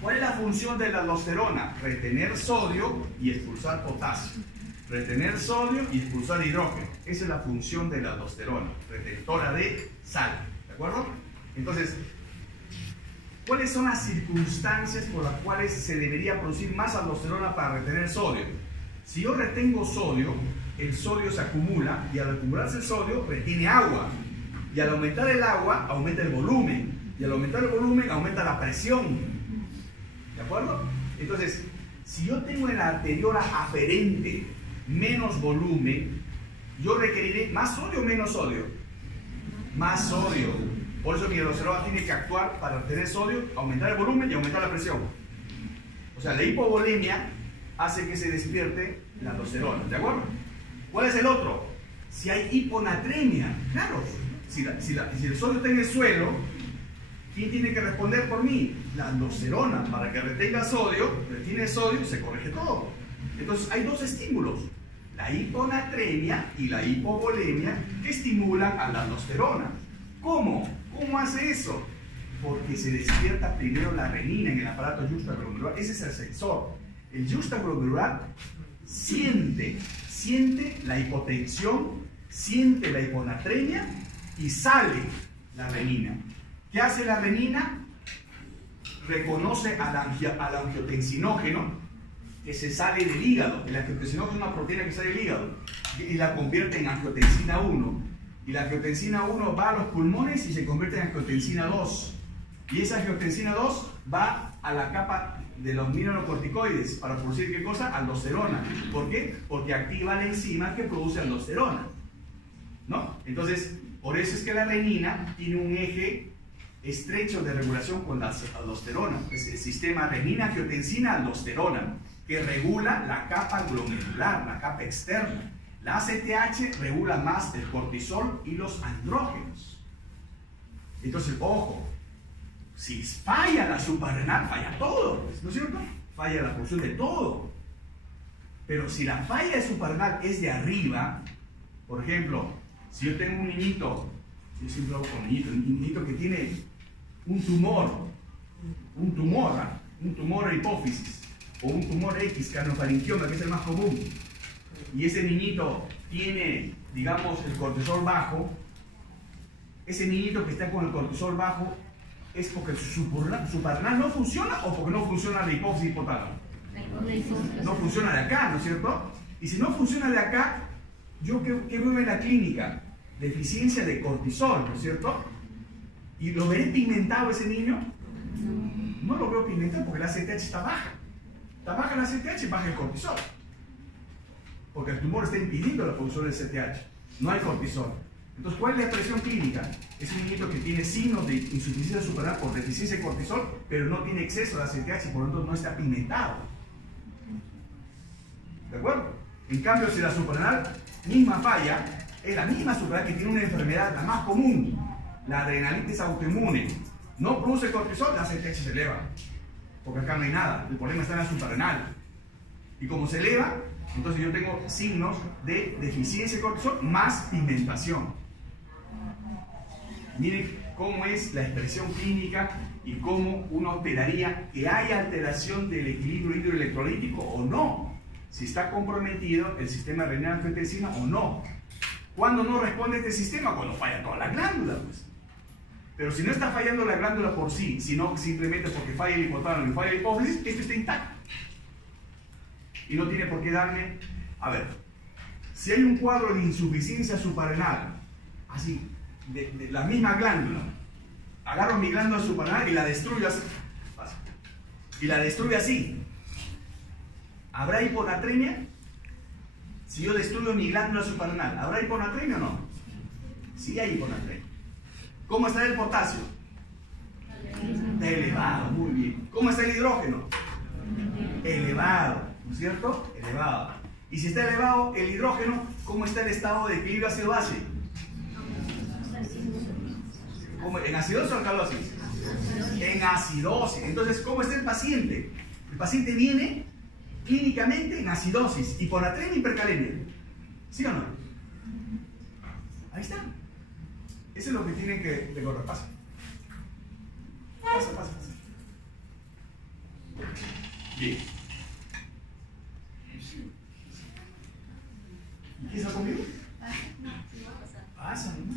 ¿Cuál es la función de la aldosterona? Retener sodio y expulsar potasio. Retener sodio y expulsar hidrógeno. Esa es la función de la aldosterona, retentora de sal. ¿De acuerdo? Entonces, ¿cuáles son las circunstancias por las cuales se debería producir más aldosterona para retener sodio? Si yo retengo sodio, el sodio se acumula y al acumularse el sodio retiene agua. Y al aumentar el agua, aumenta el volumen. Y al aumentar el volumen, aumenta la presión. ¿De acuerdo? Entonces, si yo tengo en la arteriola aferente menos volumen, yo requeriré más sodio o menos sodio. Más sodio. Por eso mi aldosterona tiene que actuar para retener sodio, aumentar el volumen y aumentar la presión. O sea, la hipovolemia hace que se despierte la aldosterona. ¿De acuerdo? ¿Cuál es el otro? Si hay hiponatremia. Claro, si el sodio está en el suelo, ¿quién tiene que responder por mí? La aldosterona. Para que retenga sodio, retiene sodio, se corrige todo. Entonces hay dos estímulos, la hiponatremia y la hipovolemia, que estimulan a la aldosterona. ¿Cómo? ¿Cómo hace eso? Porque se despierta primero la renina en el aparato juxtaglomerular. Ese es el sensor. El juxtaglomerular siente la hipotensión, siente la hiponatremia y sale la renina. ¿Qué hace la renina? Reconoce al angiotensinógeno que se sale del hígado. El angiotensinógeno es una proteína que sale del hígado y la convierte en angiotensina 1. Y la angiotensina 1 va a los pulmones y se convierte en angiotensina 2. Y esa angiotensina 2 va a la capa de los mineralocorticoides para producir ¿qué cosa? Aldosterona. ¿Por qué? Porque activa la enzima que produce aldosterona, ¿no? Entonces, por eso es que la renina tiene un eje estrecho de regulación con la aldosterona. Es el sistema renina-angiotensina-aldosterona, que regula la capa glomerular, la capa externa. La ACTH regula más el cortisol y los andrógenos. Entonces, ojo, si falla la suprarrenal, falla todo, ¿no es cierto? Falla la función de todo. Pero si la falla de suprarrenal es de arriba, por ejemplo, si yo tengo un niñito, yo siempre hablo con un niñito que tiene un tumor de hipófisis, o un tumor X, craniofaringioma, que es el más común, y ese niñito tiene, digamos, el cortisol bajo, ese niñito que está con el cortisol bajo, ¿es porque su suprarrenal no funciona o porque no funciona la hipófisis hipotálamo? No funciona de acá, ¿no es cierto? Y si no funciona de acá, ¿yo qué veo en la clínica? Deficiencia de cortisol, ¿no es cierto? ¿Y lo veré pigmentado ese niño? No lo veo pigmentado porque la ACTH está baja. Está baja la ACTH, baja el cortisol. Porque el tumor está impidiendo la producción del CTH. No hay cortisol. Entonces, ¿cuál es la expresión clínica? Es un niñito que tiene signos de insuficiencia suprarrenal por deficiencia de cortisol, pero no tiene exceso de ACTH y por lo tanto no está pigmentado. ¿De acuerdo? En cambio, si la suprarrenal misma falla, es la misma suprarrenal que tiene una enfermedad, la más común, la adrenalitis autoinmune, no produce cortisol, la ACTH se eleva. Porque acá no hay nada, el problema está en la suprarrenal. Y como se eleva, entonces yo tengo signos de deficiencia de cortisol más pigmentación. Miren cómo es la expresión clínica y cómo uno esperaría que haya alteración del equilibrio hidroelectrolítico o no. Si está comprometido el sistema renina-angiotensina o no. ¿Cuándo no responde este sistema? Cuando falla toda la glándula, pues. Pero si no está fallando la glándula por sí, sino simplemente porque falla el hipotálamo y falla la hipófisis, esto está intacto. Y no tiene por qué darme... A ver, si hay un cuadro de insuficiencia suprarrenal, así, de la misma glándula, agarro mi glándula suprarrenal y la destruyo así. Y la destruyo así. ¿Habrá hiponatremia? Si yo destruyo mi glándula suprarrenal, ¿habrá hiponatremia o no? Sí hay hiponatremia. ¿Cómo está el potasio? Está elevado, muy bien. ¿Cómo está el hidrógeno? Elevado, ¿no es cierto? Elevado. Y si está elevado el hidrógeno, ¿cómo está el estado de equilibrio ácido-base? ¿En acidosis o alcalosis? En acidosis. Entonces, ¿cómo está el paciente? El paciente viene clínicamente en acidosis, hiponatremia y hipercalemia. ¿Sí o no? Ahí está. Eso es lo que tienen que recordar. Pasa. Pasa. Bien. ¿Quieres hablar conmigo? Pasa nomás.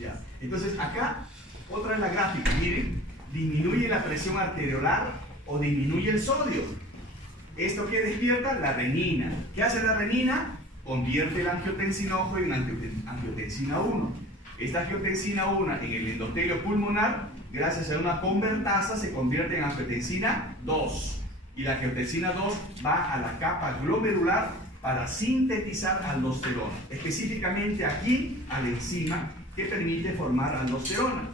Ya. Entonces, acá, otra es la gráfica. Miren, disminuye la presión arteriolar o disminuye el sodio. ¿Esto qué despierta? La renina. ¿Qué hace la renina? Convierte el angiotensinógeno en angiotensina 1. Esta angiotensina 1 en el endotelio pulmonar, gracias a una convertasa, se convierte en angiotensina 2. Y la angiotensina 2 va a la capa glomerular para sintetizar aldosterona. Específicamente aquí, a la enzima que permite formar aldosterona.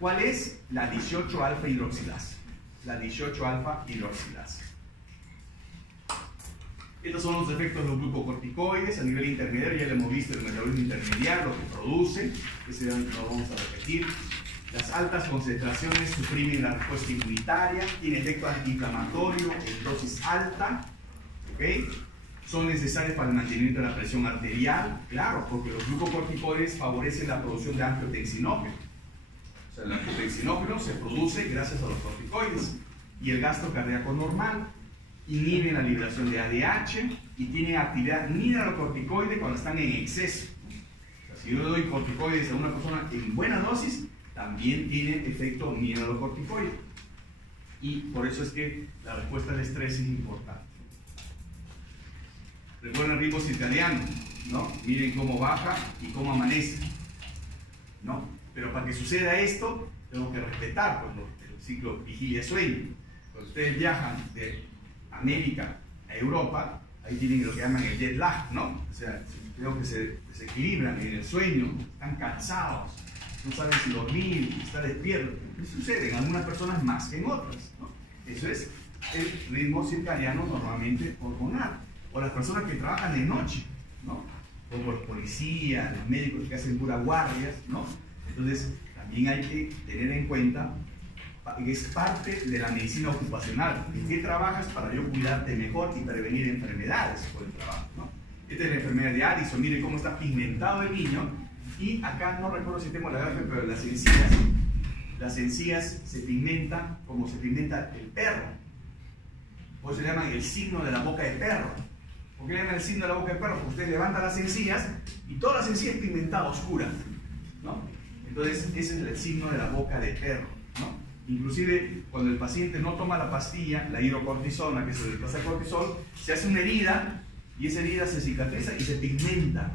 ¿Cuál es? La 18-alfa hidroxilasa. La 18-alfa hidroxilasa. Estos son los efectos de los glucocorticoides a nivel intermediario. Ya lo hemos visto, el metabolismo intermediario, lo que produce, ese lo vamos a repetir. Las altas concentraciones suprimen la respuesta inmunitaria, tiene efecto antiinflamatorio en dosis alta, ¿ok? Son necesarios para el mantenimiento de la presión arterial, claro, porque los glucocorticoides favorecen la producción de angiotensinógeno. O sea, el angiotensinógeno se produce gracias a los corticoides. Y el gasto cardíaco normal, inhiben la liberación de ADH y tienen actividad mineralocorticoide cuando están en exceso. O sea, si yo le doy corticoides a una persona en buena dosis, también tiene efecto mineralocorticoide. Y por eso es que la respuesta al estrés es importante. Recuerden el ritmo circadiano, ¿no? Miren cómo baja y cómo amanece, ¿no? Pero para que suceda esto, tengo que respetar pues, el ciclo vigilia-sueño. Cuando ustedes viajan de América a Europa, ahí tienen lo que llaman el jet lag, ¿no? O sea, creo que se desequilibran en el sueño, están cansados, no saben si dormir, estar despiertos. Eso sucede en algunas personas más que en otras, ¿no? Eso es el ritmo circadiano normalmente hormonal. O las personas que trabajan de noche, ¿no? Como los policías, los médicos que hacen puras guardias, ¿no? Entonces, también hay que tener en cuenta que es parte de la medicina ocupacional. ¿En qué trabajas para yo cuidarte mejor y prevenir enfermedades por el trabajo, ¿no? Esta es la enfermedad de Addison. Miren cómo está pigmentado el niño. Y acá no recuerdo si tengo la gráfica, pero las encías se pigmentan como se pigmenta el perro. Por eso se llama el signo de la boca de perro. ¿Por qué le llaman el signo de la boca de perro? Porque usted levanta las encías y todas las encías pigmentadas, oscuras, ¿no? Entonces ese es el signo de la boca de perro, ¿no? Inclusive cuando el paciente no toma la pastilla, la hidrocortisona, que se le pasa el cortisol, se hace una herida y esa herida se cicatriza y se pigmenta.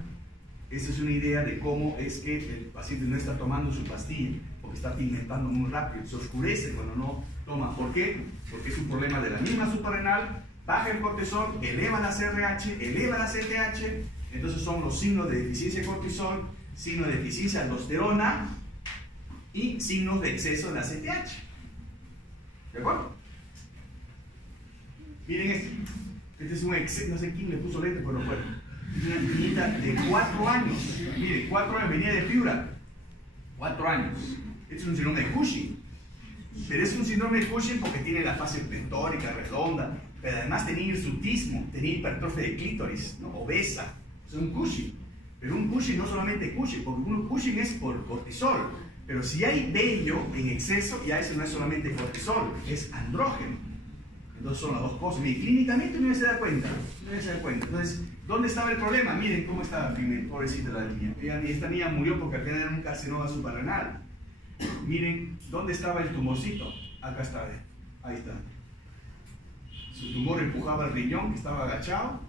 Esa es una idea de cómo es que el paciente no está tomando su pastilla, porque está pigmentando muy rápido, se oscurece cuando no toma. ¿Por qué? Porque es un problema de la misma suprarrenal, baja el cortisol, eleva la CRH, eleva la CTH, entonces son los signos de deficiencia de cortisol, signos de deficiencia de aldosterona y signos de exceso de la CTH. ¿De acuerdo? Miren este. Este es un exceso, no sé quién le puso lente, pero bueno. Es una niñita de 4 años. Miren, 4 años, venía de Piura. 4 años. Este es un síndrome de Cushing. Pero es un síndrome de Cushing porque tiene la fase plectórica, redonda, pero además tenía hirsutismo, tenía hipertrofia de clítoris, ¿no? Obesa. Es un Cushing. Pero un Cushing no solamente Cushing, porque un Cushing es por cortisol. Pero si hay vello en exceso, ya eso no es solamente cortisol, es andrógeno. Entonces son las dos cosas. Y clínicamente no se da cuenta. No se da cuenta. Entonces, ¿dónde estaba el problema? Miren cómo está, pobrecita la niña. Esta niña murió porque al tener un carcinoma suprarrenal. Miren, ¿dónde estaba el tumorcito? Acá está, ahí está. Su tumor empujaba el riñón, que estaba agachado,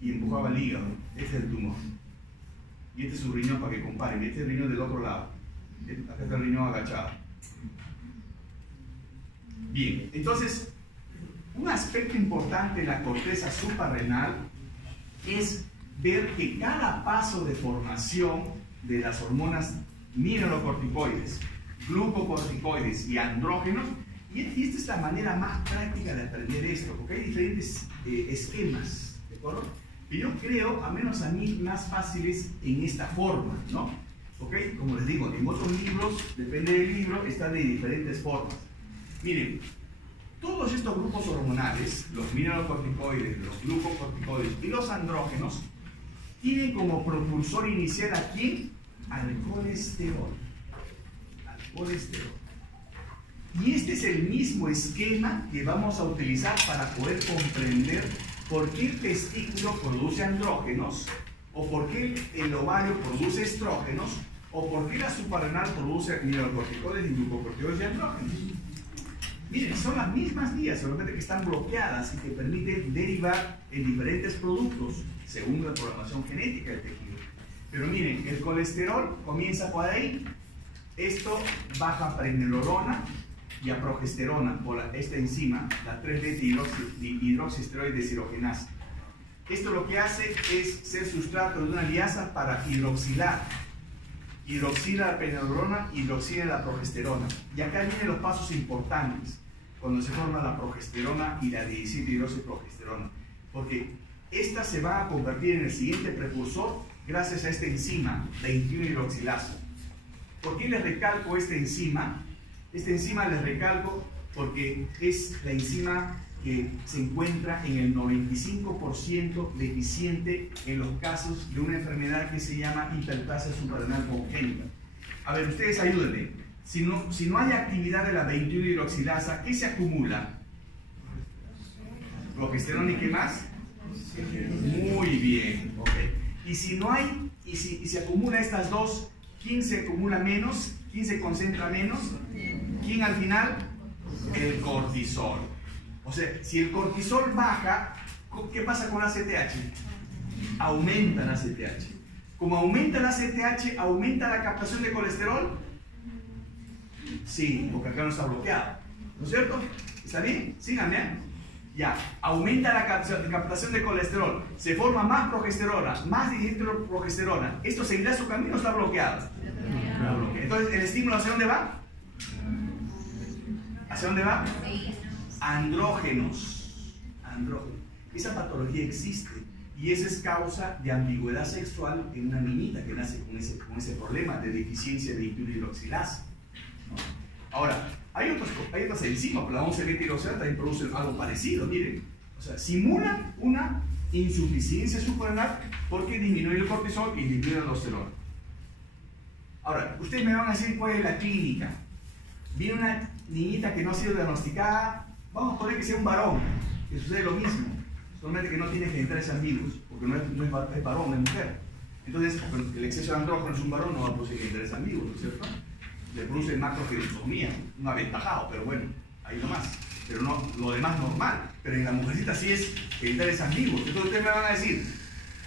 y empujaba el hígado. Este es el tumor. Y este es su riñón para que comparen. Este es el riñón del otro lado. Acá está el riñón agachado. Bien, entonces, un aspecto importante en la corteza suprarrenal es ver que cada paso de formación de las hormonas mineralocorticoides, glucocorticoides y andrógenos, y esta es la manera más práctica de aprender esto, porque hay diferentes esquemas, ¿de acuerdo? Que yo creo, a menos a mí, más fáciles en esta forma, ¿no? ¿Ok? Como les digo, en otros libros, depende del libro, están de diferentes formas. Miren, todos estos grupos hormonales, los mineralocorticoides, los glucocorticoides y los andrógenos, tienen como propulsor inicial ¿a quién? Al colesterol. Al colesterol. Y este es el mismo esquema que vamos a utilizar para poder comprender por qué el testículo produce andrógenos, o por qué el ovario produce estrógenos, o por qué la suprarrenal produce mineralocorticoides y glucocorticoides y andrógenos. Miren, son las mismas vías, solamente que están bloqueadas y que permiten derivar en diferentes productos según la programación genética del tejido. Pero miren, el colesterol comienza por ahí. Esto baja a pregnenolona y a progesterona por esta enzima, la 3-hidroxiesteroide deshidrogenasa. Esto lo que hace es ser sustrato de una liasa para hidroxilar. Hidroxila la pregnenolona, hidroxila la progesterona. Y acá vienen los pasos importantes, cuando se forma la progesterona y la 17-hidroxiprogesterona. Porque esta se va a convertir en el siguiente precursor gracias a esta enzima, 21-hidroxilasa. ¿Por qué les recalco esta enzima? Esta enzima les recalco porque es la enzima que se encuentra en el 95% deficiente en los casos de una enfermedad que se llama hiperplasia suprarrenal congénita. A ver, ustedes ayúdenme. Si no hay actividad de la 21-hidroxilasa, ¿qué se acumula? ¿Progesterona y qué más? Muy bien, ok. Y si no hay, y se acumula estas dos, ¿quién se acumula menos? ¿Quién se concentra menos? ¿Quién al final? El cortisol. O sea, si el cortisol baja, ¿qué pasa con la ACTH? Aumenta la ACTH. Como aumenta la ACTH, ¿aumenta la captación de colesterol? Sí, porque acá no está bloqueado. ¿No es cierto? ¿Está bien? Síganme. Ya, aumenta la captación de colesterol. Se forma más progesterona, más dihidroprogesterona. ¿Esto seguirá su camino o está bloqueado? Entonces, ¿el estímulo hacia dónde va? ¿Hacia dónde va? Andrógenos. Esa patología existe y esa es causa de ambigüedad sexual en una niñita que nace con ese problema de deficiencia de 21-hidroxilasa. Ahora, hay otras enzimas, pero la 11-beta-hidroxilasa también produce algo parecido, miren. O sea, simulan una insuficiencia suprarrenal porque disminuye el cortisol y disminuye la aldosterona. Ahora, ustedes me van a decir cuál es la clínica. Viene una niñita que no ha sido diagnosticada, vamos a poner que sea un varón, que sucede lo mismo, solamente que no tiene genitales ambiguos, porque no es varón, es mujer. Entonces, el exceso de andrógenos en un varón no va a producir genitales ambiguos, ¿no es cierto? Le produce macrogenicomía, un aventajado, pero bueno, ahí nomás. Pero no, lo demás normal. Pero en la mujercita sí es genitales ambiguos. Entonces ustedes me van a decir,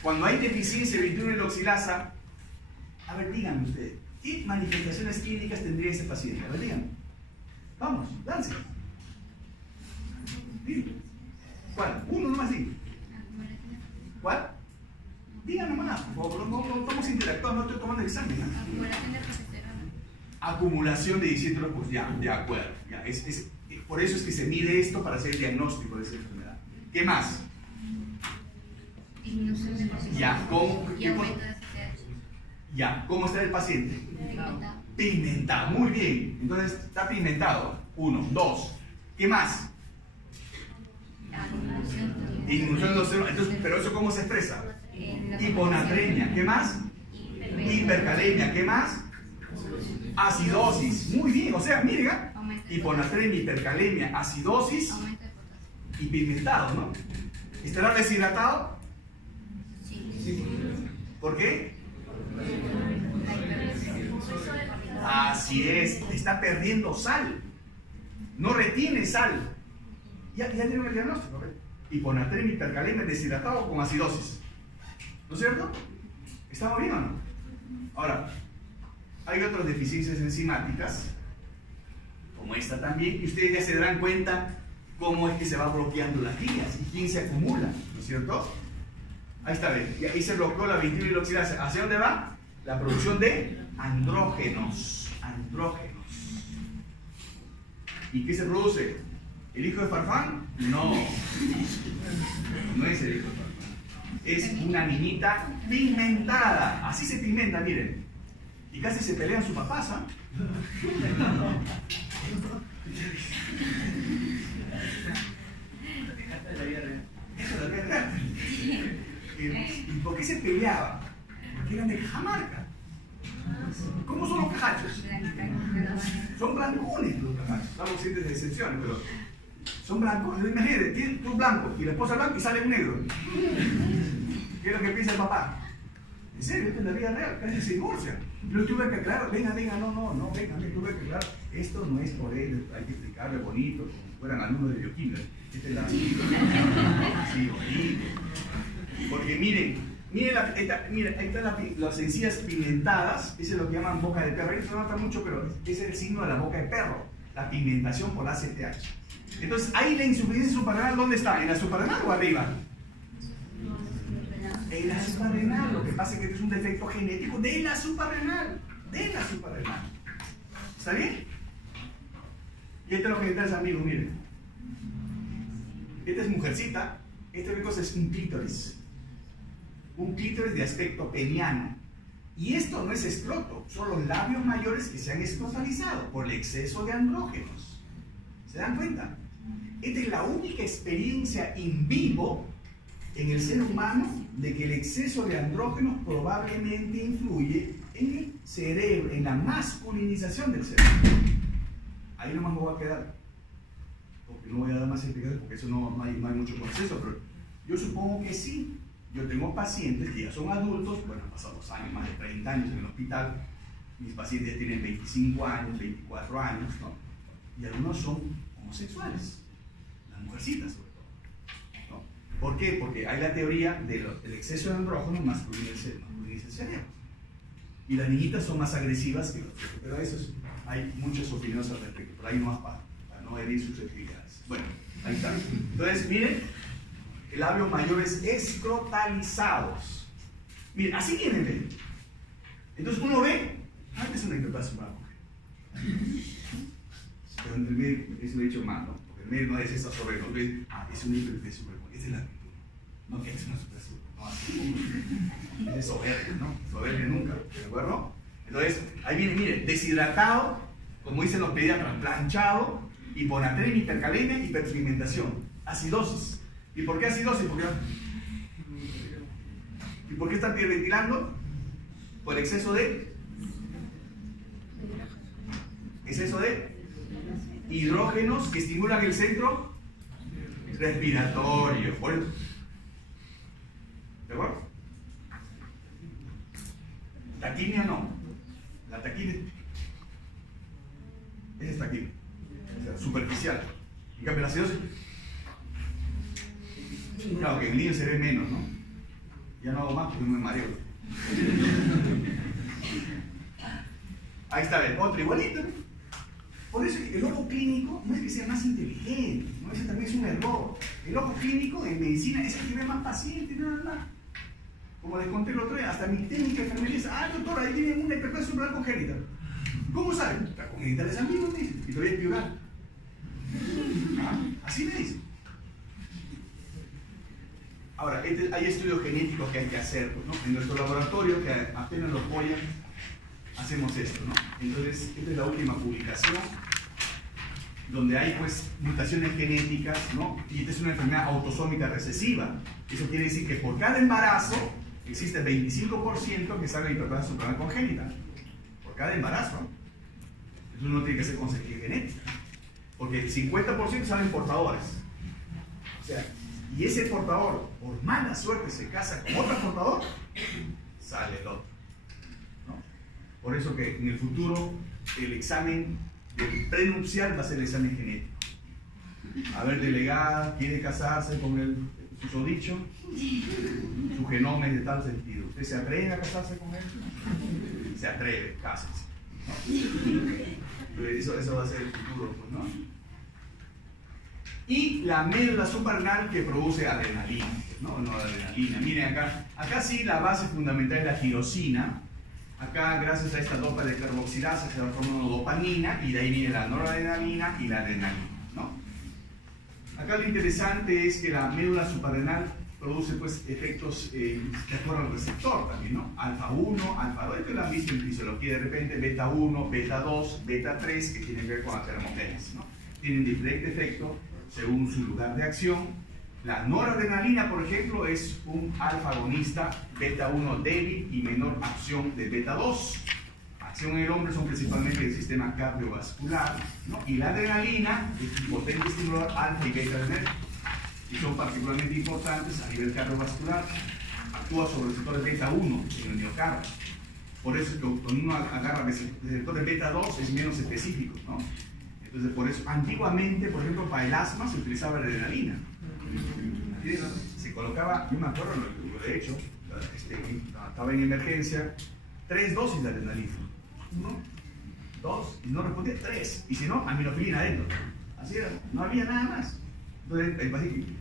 cuando hay deficiencia de 21-hidroxilasa, a ver, díganme ustedes, ¿qué manifestaciones clínicas tendría ese paciente? A ver, díganme. Vamos, lance. ¿Cuál? Uno nomás digo. ¿Cuál? Digan nomás, por favor, no estamos interactuando, no estoy tomando examen. Acumulación de progesterona. Acumulación de dihidrogenasa, pues ya, de acuerdo. Ya, por eso es que se mide esto para hacer el diagnóstico de esa enfermedad. ¿Qué más? Disminución de progesterona. Ya, ¿cómo? Y aumento de ACTH. Ya, ¿cómo está el paciente? Pigmentado. Pigmentado, muy bien. Entonces está pigmentado. 1, 2. ¿Qué más? Disminución de aldosterona. Entonces, pero eso ¿cómo se expresa? Hiponatremia. ¿Qué más? Hipercalemia. ¿Qué más? Acidosis. Muy bien. O sea, miren, hiponatremia, hipercalemia, acidosis y pigmentado, ¿no? ¿Estará deshidratado? Sí. ¿Por qué? Así es, está perdiendo sal. No retiene sal. Ya tenemos el diagnóstico, ¿ves? Hiponatremia, hipercalemia, deshidratado con acidosis. ¿No es cierto? ¿Estamos bien o no? Ahora, hay otras deficiencias enzimáticas, como esta también, y ustedes ya se darán cuenta cómo es que se va bloqueando las líneas y quién se acumula, ¿no es cierto? Ahí está, ¿ven? Y ahí se bloqueó la 21-hidroxilasa. ¿Hacia dónde va? La producción de andrógenos. ¿Y qué se produce? ¿El hijo de Farfán? No. No es el hijo de Farfán. Es una niñita pigmentada. Así se pigmenta, miren. Y casi se pelean sus papás, ¿ah? Eso es la vida real. ¿Y por qué se peleaban? Porque eran de Cajamarca. ¿Cómo son los cajachos? Son blancones los cajachos. Estamos siempre de excepciones, pero son blancos. Imagínate, tienes tú blanco y la esposa blanca y sale un negro. ¿Qué es lo que piensa el papá? En serio, esto es la vida real, casi se divorcian. Yo tuve que aclarar, venga, no, venga, tuve que aclarar. Esto no es por él, hay que explicarle bonito, como fueran alumnos de bioquímica. Esta es la sí, bonito. Porque miren, ahí están las encías pigmentadas, eso es lo que llaman boca de perro. Ahí se nota mucho, pero ese es el signo de la boca de perro, la pigmentación por ACTH. Entonces, ahí la insuficiencia suprarrenal, ¿dónde está? ¿En la suprarrenal o arriba? En la suprarrenal. Lo que pasa es que este es un defecto genético de la suprarrenal. ¿Está bien? Y este es lo que interesa, amigos, miren. Esta es mujercita. Esta cosa es un clítoris. un clítoris de aspecto peniano. Y esto no es escroto, son los labios mayores que se han escrotalizado por el exceso de andrógenos. ¿Se dan cuenta? Esta es la única experiencia in vivo en el ser humano de que el exceso de andrógenos probablemente influye en el cerebro, en la masculinización del cerebro. Ahí nomás me voy a quedar, porque no voy a dar más explicaciones, porque eso no hay mucho consenso, pero yo supongo que sí. Yo tengo pacientes que ya son adultos, bueno, han pasado años, más de 30 años en el hospital, mis pacientes ya tienen 25 años, 24 años, ¿no? Y algunos son homosexuales, las mujercitas sobre todo, ¿no? ¿Por qué? Porque hay la teoría del exceso de andrógenos masculiniza el cerebro. Y las niñitas son más agresivas que los otros, pero eso hay muchas opiniones al respecto, pero ahí no más para no herir susceptibilidades. Bueno, ahí está. Entonces, miren, el labio mayores escrotalizados. Miren, así vienen, ¿ven? Entonces uno ve, es una interpretación para la mujer. Pero en el médico, eso lo he dicho mal, ¿no? Porque el médico no es esa sobre, no es, es un hipertensión, es de la actitud. No que es una supresión, no así. Es soberbia, ¿no? Soberbia nunca, ¿de acuerdo? Entonces, ahí viene, miren, deshidratado, como dicen los pediatras, planchado, hiponatremia, hipercalemia, hiperpigmentación, acidosis. ¿Y por qué acidosis? ¿Y por qué están hiperventilando? Por exceso de hidrógenos que estimulan el centro respiratorio. ¿De acuerdo? Taquimia no. La taquimia es taquimia, o sea, superficial. En cambio, la acidosis, claro que en el niño se ve menos, ¿no? Ya no hago más porque me mareo. Ahí está, el otro igualito, ¿no? Por eso el ojo clínico no es que sea más inteligente, ¿no? Ese también es un error. El ojo clínico en medicina es el que ve más pacientes, nada más. Como les conté el otro día, hasta mi técnica de enfermería dice, doctor, ahí tienen una hiperplasia cerebral congénita. ¿Cómo saben? La congénita es amigo, me dice, y te voy a explicar. Así me dice. Ahora, hay estudios genéticos que hay que hacer, pues, ¿no? En nuestro laboratorio, que apenas los pollan, hacemos esto, ¿no? Entonces, esta es la última publicación, donde hay, pues, mutaciones genéticas, ¿no? Y esta es una enfermedad autosómica recesiva. Eso quiere decir que por cada embarazo existe el 25% que sale de hiperplasia cerebral congénita. Por cada embarazo. Eso no tiene que ser consecuencia genética. Porque el 50% salen portadores. O sea, y ese portador, por mala suerte, se casa con otro portador, sale el otro, ¿no? Por eso que en el futuro el examen del prenupcial va a ser el examen genético. A ver, delegada, quiere casarse con el susodicho, su genoma es de tal sentido. ¿Usted se atreve a casarse con él? Se atreve, cásese, ¿no? Eso va a ser el futuro, pues, ¿no? Y la médula suprarrenal que produce adrenalina, ¿no? Adrenalina. Miren acá sí la base fundamental es la tirosina. Acá, gracias a esta dopa de carboxilasa, se va formando dopamina y de ahí viene la noradrenalina y la adrenalina, ¿no? Acá lo interesante es que la médula suprarrenal produce, pues, efectos de acuerdo al receptor también, ¿no? Alfa 1, alfa 2, esto lo han visto en fisiología de repente, beta 1, beta 2, beta 3, que tienen que ver con la termogénesis, ¿no? Tienen diferente efecto según su lugar de acción. La noradrenalina, por ejemplo, es un alfa agonista beta 1 débil y menor acción de beta 2. Acción en el hombre son principalmente el sistema cardiovascular, ¿no? Y la adrenalina es un potente estimulador alfa y beta adrenérgico y son particularmente importantes a nivel cardiovascular. Actúa sobre receptores beta 1 en el miocardio. Por eso es que cuando uno agarra receptores beta 2 es menos específico, ¿no? Entonces, por eso, antiguamente, por ejemplo, para el asma se utilizaba la adrenalina. Se colocaba, yo me acuerdo, lo he hecho, estaba en emergencia, 3 dosis de adrenalina. 1, 2, y no respondía 3. Y si no, aminofilina adentro. Así era, no había nada más. Entonces,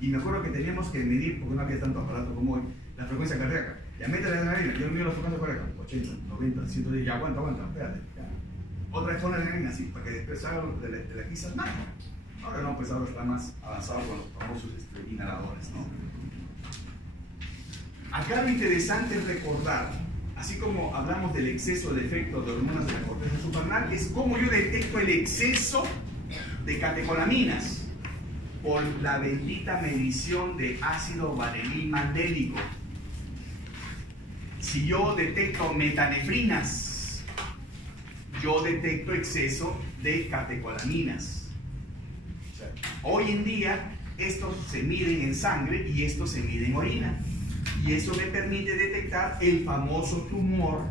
y me acuerdo que teníamos que medir, porque no había tanto aparato como hoy, la frecuencia cardíaca. Ya mete la adrenalina, yo mido la frecuencia cardíaca, 80, 90, 110, ya aguanta, espérate. Ya. Otra vez pone la adrenalina así, para que después salga de la quizás nada. Ahora no, pues ahora está más avanzado con los famosos inhaladores, ¿no? Acá lo interesante es recordar, así como hablamos del exceso de efecto de hormonas de la corteza suprarrenal, es cómo yo detecto el exceso de catecolaminas por la bendita medición de ácido varenil mandélico. Si yo detecto metanefrinas, yo detecto exceso de catecolaminas. O sea, hoy en día estos se miden en sangre y estos se miden en orina. Y eso me permite detectar el famoso tumor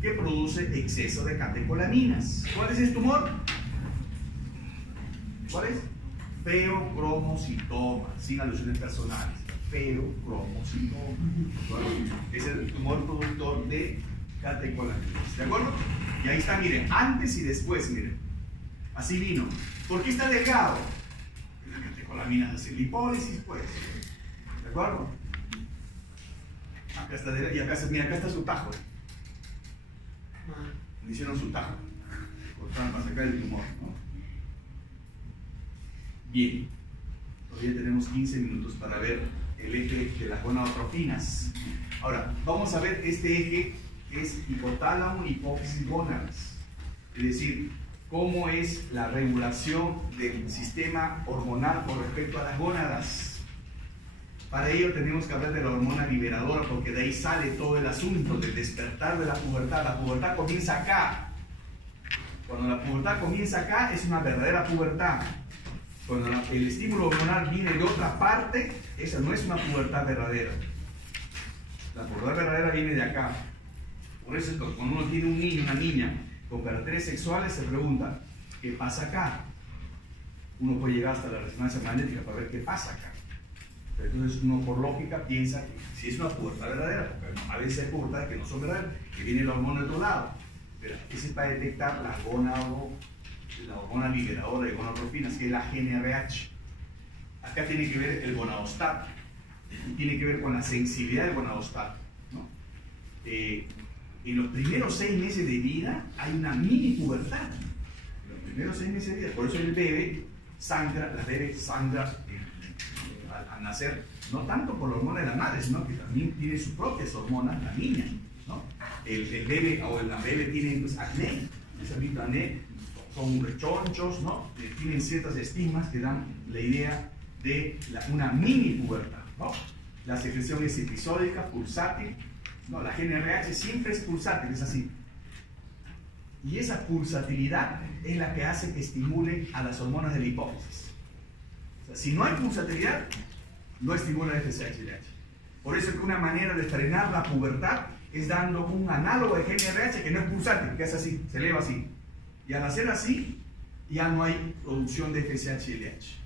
que produce exceso de catecolaminas. ¿Cuál es el tumor? ¿Cuál es? Feocromocitoma, sin alusiones personales. Feocromocitoma. Es el tumor productor de catecolaminas. ¿De acuerdo? Y ahí está, miren, antes y después, miren. Así vino. ¿Por qué está delgado? La catecolaminas hace lipólisis, pues. ¿De acuerdo? Acá está, y acá, mira, acá está su tajo. Le hicieron su tajo. Cortaron para sacar el tumor, ¿no? Bien. Todavía tenemos 15 minutos para ver el eje de las gonadotrofinas. Ahora, vamos a ver este eje que es hipotálamo, hipófisis, gónadas. Es decir, cómo es la regulación del sistema hormonal con respecto a las gónadas. Para ello tenemos que hablar de la hormona liberadora, porque de ahí sale todo el asunto del despertar de la pubertad. La pubertad comienza acá. Cuando la pubertad comienza acá, es una verdadera pubertad. Cuando el estímulo hormonal viene de otra parte, esa no es una pubertad verdadera. La pubertad verdadera viene de acá. Por eso cuando uno tiene un niño, una niña con caracteres sexuales, se pregunta, ¿qué pasa acá? Uno puede llegar hasta la resonancia magnética para ver qué pasa acá. Pero entonces uno por lógica piensa que si es una pubertad verdadera, porque a veces hay pubertades que no son verdaderas, que viene la hormona de otro lado. Pero ese es para detectar la hormona liberadora de gonadotrofinas, que es la GnRH. Acá tiene que ver el gonadostato, y tiene que ver con la sensibilidad del gonadostato, ¿no? En los primeros 6 meses de vida hay una mini pubertad. En los primeros 6 meses de vida, por eso el bebé sangra, la bebé sangra al nacer, no tanto por la hormona de la madre, sino que también tiene sus propias hormonas, la niña, ¿no? El bebé o la bebé tiene pues, acné, ese acné son rechonchos, ¿no? Tienen ciertas estigmas que dan la idea de una mini pubertad, ¿no? La secreción es episódica, pulsátil, ¿no? La GnRH siempre es pulsátil, es así. Y esa pulsatilidad es la que hace que estimule a las hormonas de la hipófisis. O sea, si no hay pulsatilidad, no estimula el FSH-LH. Por eso es que una manera de frenar la pubertad es dando un análogo de GnRH que no es pulsátil, que es así, se eleva así. Y al hacer así, ya no hay producción de FSH-LH.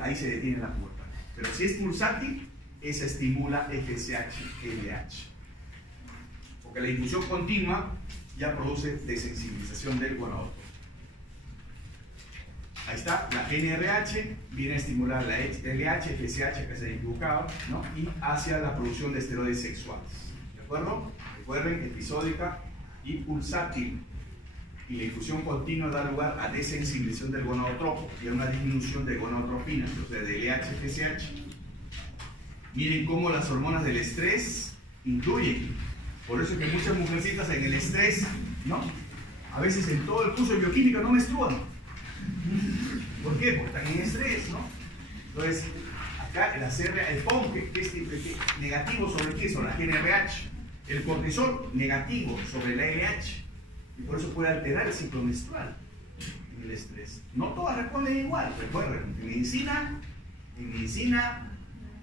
Ahí se detiene la pubertad. Pero si es pulsátil, esa estimula FSH-LH. Porque la infusión continua ya produce desensibilización del gonadotropino. Ahí está, la GnRH viene a estimular la LH, FSH que se ha equivocado, ¿no? Y hacia la producción de esteroides sexuales. ¿De acuerdo? Recuerden, episódica y pulsátil. Y la infusión continua da lugar a desensibilización del gonadotropo y a una disminución de gonadotropinas, o sea, de LH, FSH. Miren cómo las hormonas del estrés influyen. Por eso es que muchas mujercitas en el estrés, ¿no? A veces en todo el curso de bioquímica no menstruan. ¿Por qué? Porque están en estrés, ¿no? Entonces, acá el POM, que es negativo sobre qué, sobre la GnRH. El cortisol, negativo sobre la LH. Y por eso puede alterar el ciclo menstrual en el estrés. No todas responden igual. Recuerden, en medicina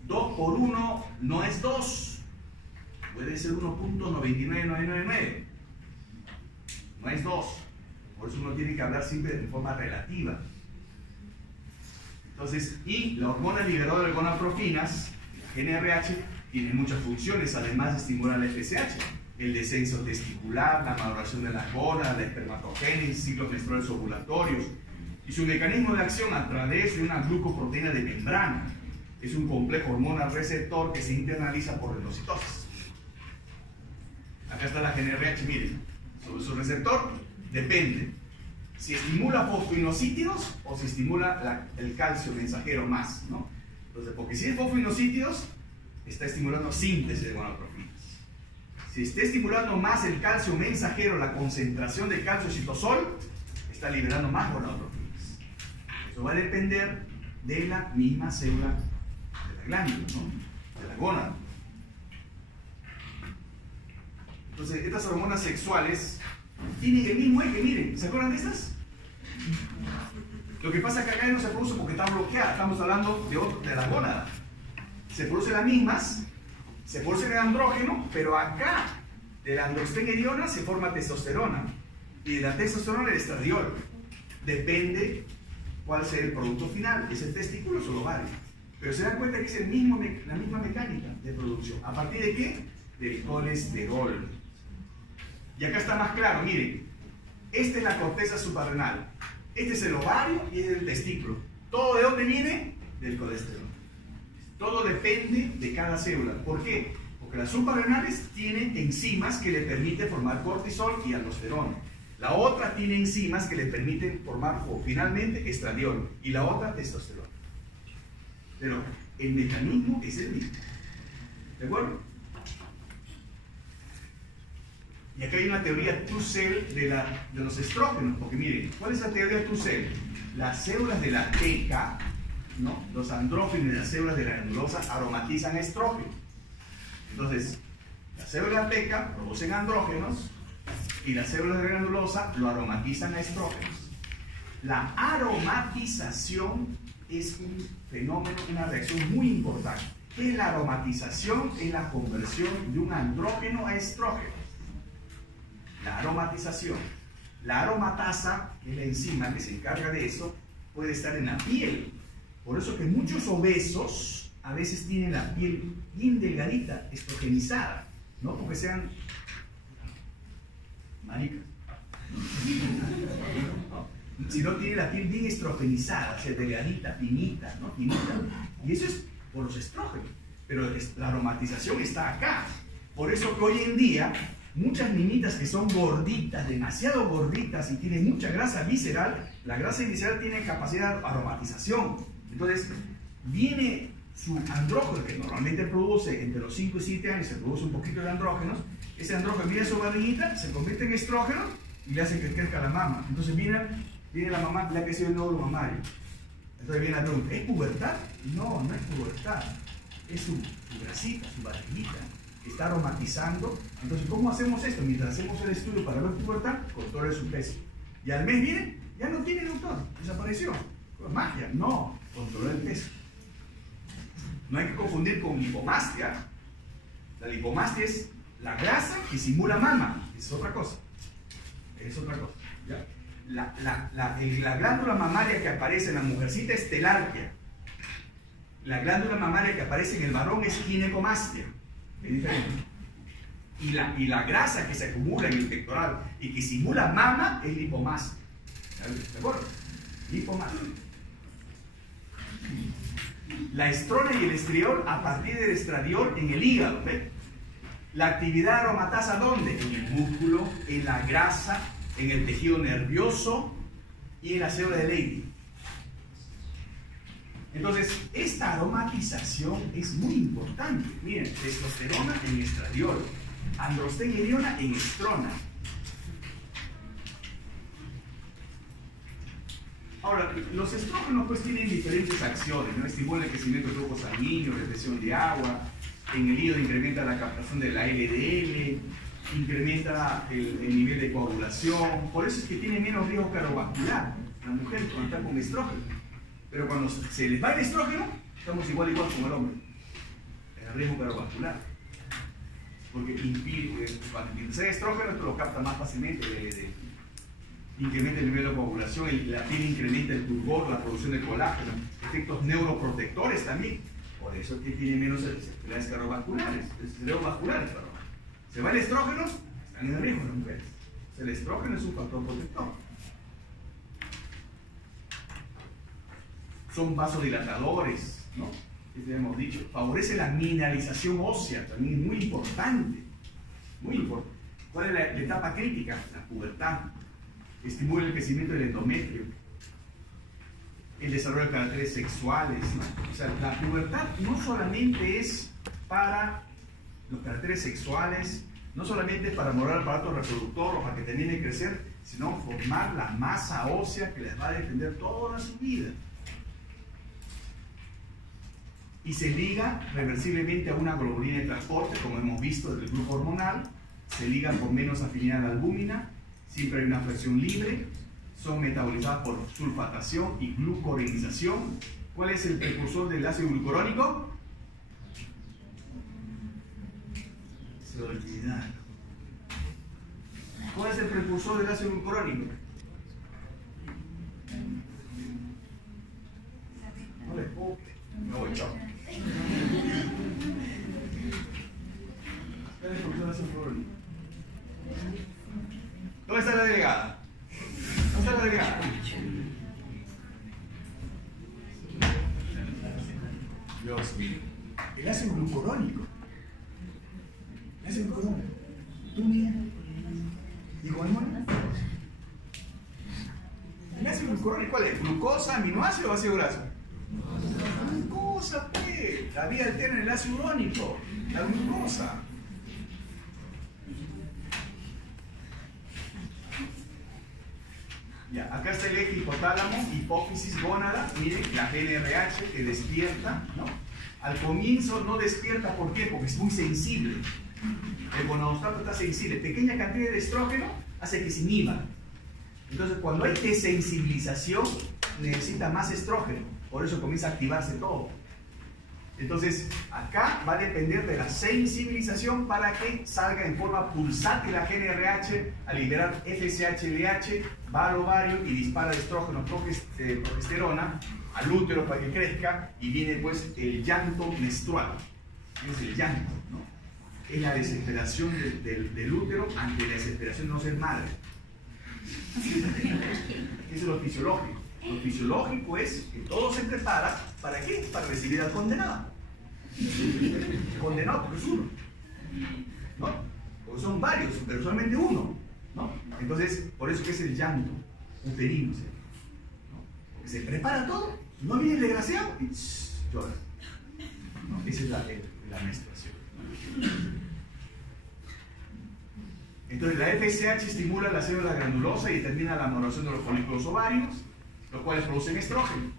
2 por 1 no es 2. Puede ser 1.99999. No es 2. Por eso uno tiene que hablar siempre de forma relativa. Entonces, y la hormona liberadora de gonadotrofinas, la GnRH, tiene muchas funciones, además de estimular la FSH. El descenso testicular, la maduración de las gónadas, la espermatogénesis, ciclos menstruales ovulatorios. Y su mecanismo de acción a través de una glucoproteína de membrana. Es un complejo hormona receptor que se internaliza por endocitosis. Acá está la GnRH, miren. Sobre su receptor depende si estimula fosfoinosítidos o si estimula el calcio mensajero más, ¿no? Entonces, porque si es fosfoinosítidos, está estimulando síntesis de gonadotrofinas. Si está estimulando más el calcio mensajero, la concentración de calcio citosol, está liberando más gonadotrofinas. Eso va a depender de la misma célula de la glándula, ¿no? De la gónada. Entonces, estas hormonas sexuales tienen el mismo eje, miren, ¿se acuerdan de estas? Lo que pasa es que acá no se produce porque están bloqueadas, estamos hablando de la gónada. Se producen las mismas, se produce el andrógeno, pero acá de la androstenediona se forma testosterona y de la testosterona el estradiol. Depende cuál sea el producto final, es el testículo o el ovario. Pero se dan cuenta que es la misma mecánica de producción. ¿A partir de qué? Del colesterol. Y acá está más claro, miren, esta es la corteza suprarrenal, este es el ovario y este es el testículo. ¿Todo de dónde viene? Del colesterol. Todo depende de cada célula. ¿Por qué? Porque las suprarrenales tienen enzimas que le permiten formar cortisol y aldosterona. La otra tiene enzimas que le permiten formar, finalmente, estradiol. Y la otra, testosterona. Pero el mecanismo es el mismo. ¿De acuerdo? Y acá hay una teoría true cell de los estrógenos. Porque miren, ¿cuál es la teoría true cell? Las células de la teca, ¿no? Los andrógenos de las células de la granulosa aromatizan estrógenos. Entonces, las células teca producen andrógenos y las células de la granulosa lo aromatizan a estrógenos. La aromatización es un fenómeno, una reacción muy importante. ¿Qué es la aromatización? Es la conversión de un andrógeno a estrógeno. La aromatización. La aromatasa, que es la enzima que se encarga de eso, puede estar en la piel. Por eso que muchos obesos a veces tienen la piel bien delgadita, estrogenizada, no porque sean maricas, si no tiene la piel bien estrogenizada, o sea, delgadita, finita, ¿no? Finita. Y eso es por los estrógenos. Pero la aromatización está acá. Por eso que hoy en día muchas niñitas que son gorditas, demasiado gorditas y tienen mucha grasa visceral, la grasa visceral tiene capacidad de aromatización. Entonces, viene su andrógeno, que normalmente produce entre los 5 y 7 años, se produce un poquito de andrógenos, ese andrógeno viene a su barriguita, se convierte en estrógeno y le hace que crezca la mama. Entonces viene la mamá, le ha crecido el nódulo mamario. Entonces viene la pregunta, ¿es pubertad? No, no es pubertad, es su grasita, su barriguita, que está aromatizando. Entonces, ¿cómo hacemos esto? Mientras hacemos el estudio para ver pubertad, controla su peso. Y al mes viene, ya no tiene doctor, desapareció. Magia, no, controla el peso. No hay que confundir con lipomastia. La lipomastia es la grasa que simula mama, es otra cosa. Es otra cosa. ¿Ya? La glándula mamaria que aparece en la mujercita es telarquia. La glándula mamaria que aparece en el varón es ginecomastia. Es diferente. Y la grasa que se acumula en el pectoral y que simula mama es lipomastia. ¿De acuerdo? Lipomastia. La estrona y el estriol a partir del estradiol en el hígado. ¿Ve? La actividad aromatasa, ¿dónde? En el músculo, en la grasa, en el tejido nervioso y en la célula de Leydig. Entonces, esta aromatización es muy importante. Miren, testosterona en estradiol, androstenediona en estrona. Ahora, los estrógenos pues tienen diferentes acciones, ¿no? Estimulan el crecimiento del flujo sanguíneo, retención de agua, en el hígado incrementa la captación de la LDL, incrementa el nivel de coagulación, por eso es que tiene menos riesgo cardiovascular la mujer cuando está con estrógeno. Pero cuando se les va el estrógeno, estamos igual como el hombre, el riesgo cardiovascular. Porque cuando se estrógeno, esto lo capta más fácilmente el LDL. Incrementa el nivel de coagulación, la piel incrementa el turgor, la producción de colágeno, efectos neuroprotectores también. Por eso es que tiene menos enfermedades cardiovasculares, cerebrovasculares, perdón. Se va el estrógeno, están en el riesgo las mujeres. O sea, el estrógeno es un factor protector. Son vasodilatadores, ¿no? Esto ya hemos dicho. Favorece la mineralización ósea, también es muy importante. Muy importante. ¿Cuál es la etapa crítica? La pubertad. Estimula el crecimiento del endometrio, el desarrollo de caracteres sexuales, ¿no? O sea, la pubertad no solamente es para los caracteres sexuales, no solamente para mejorar el aparato reproductor o para que termine de crecer, sino formar la masa ósea que les va a defender toda su vida. Y se liga reversiblemente a una globulina de transporte, como hemos visto del grupo hormonal, se liga con menos afinidad a la albúmina, siempre hay una fracción libre, son metabolizadas por sulfatación y glucorinización. ¿Cuál es el precursor del ácido glucurónico? Se olvidaron. ¿Cuál es el precursor del ácido glucurónico? No le puedo. No voy, chao. ¿Cuál es el precursor del ácido glucurónico? ¿Dónde está la delegada? ¿Dónde está la delegada? Dios mío. El ácido glucurónico. El ácido glucurónico. ¿Tú mira? ¿Y con el el ácido glucurónico cuál es? ¿Glucosa, aminoácido o ácido graso? Glucosa, pues. La vía alterna en el ácido urónico. La glucosa. Ya, acá está el eje hipotálamo, hipófisis, gónada. Miren, la GnRH que despierta, ¿no? Al comienzo no despierta, ¿por qué? Porque es muy sensible. El gonadostato está sensible. Pequeña cantidad de estrógeno hace que se inhiba. Entonces, cuando hay desensibilización, necesita más estrógeno. Por eso comienza a activarse todo. Entonces, acá va a depender de la sensibilización para que salga en forma pulsátil la GnRH a liberar FSH-LH, va al ovario y dispara el estrógeno, progesterona al útero para que crezca y viene pues el llanto menstrual. Es el llanto, ¿no? Es la desesperación del útero ante la desesperación de no ser madre. Es lo fisiológico. Lo fisiológico es que todo se prepara, ¿para qué? Para recibir al condenado. Condenado porque es uno, ¿no? Porque son varios, pero solamente uno, ¿no? Entonces, por eso que es el llanto uterino, ¿no? Porque se prepara todo, no viene el desgraciado y llora, ¿no? Esa es la menstruación. Entonces, la FSH estimula la célula granulosa y determina la maduración de los folículos ovarios, los cuales producen estrógeno.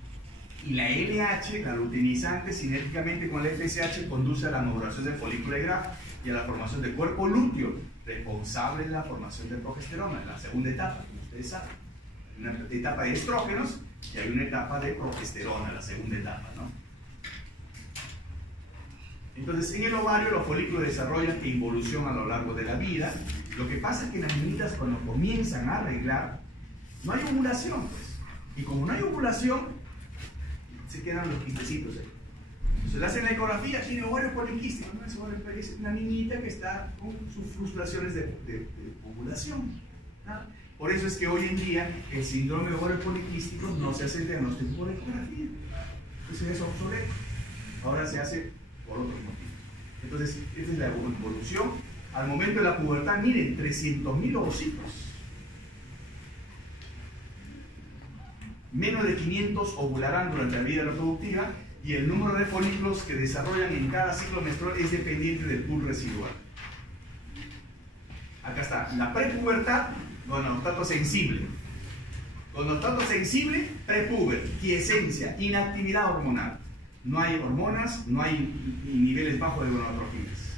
Y la LH, la luteinizante, sinérgicamente con la FSH, conduce a la maduración del folículo de Graf y a la formación del cuerpo lúteo, responsable de la formación de progesterona, en la segunda etapa, como ustedes saben. Hay una etapa de estrógenos y hay una etapa de progesterona, la segunda etapa, ¿no? Entonces, en el ovario los folículos desarrollan e involucionan a lo largo de la vida. Lo que pasa es que las niñitas cuando comienzan a arreglar, no hay ovulación, pues. Y como no hay ovulación, se quedan los quistecitos ahí. Entonces le hacen la ecografía, tiene ovario poliquístico, ¿no? Es una niñita que está con sus frustraciones de ovulación, ¿no? Por eso es que hoy en día el síndrome de ovario poliquístico no se hace el diagnóstico por ecografía. Entonces es obsoleto. Ahora se hace por otros motivos. Entonces, esta es la evolución. Al momento de la pubertad, miren, 300.000 ovocitos. Menos de 500 ovularán durante la vida reproductiva y el número de folículos que desarrollan en cada ciclo menstrual es dependiente del pool residual. Acá está, la prepubertad, gonadostato sensible. Gonadostato sensible, prepuber, quiescencia, inactividad hormonal. No hay hormonas, no hay niveles bajos de gonadotrofinas.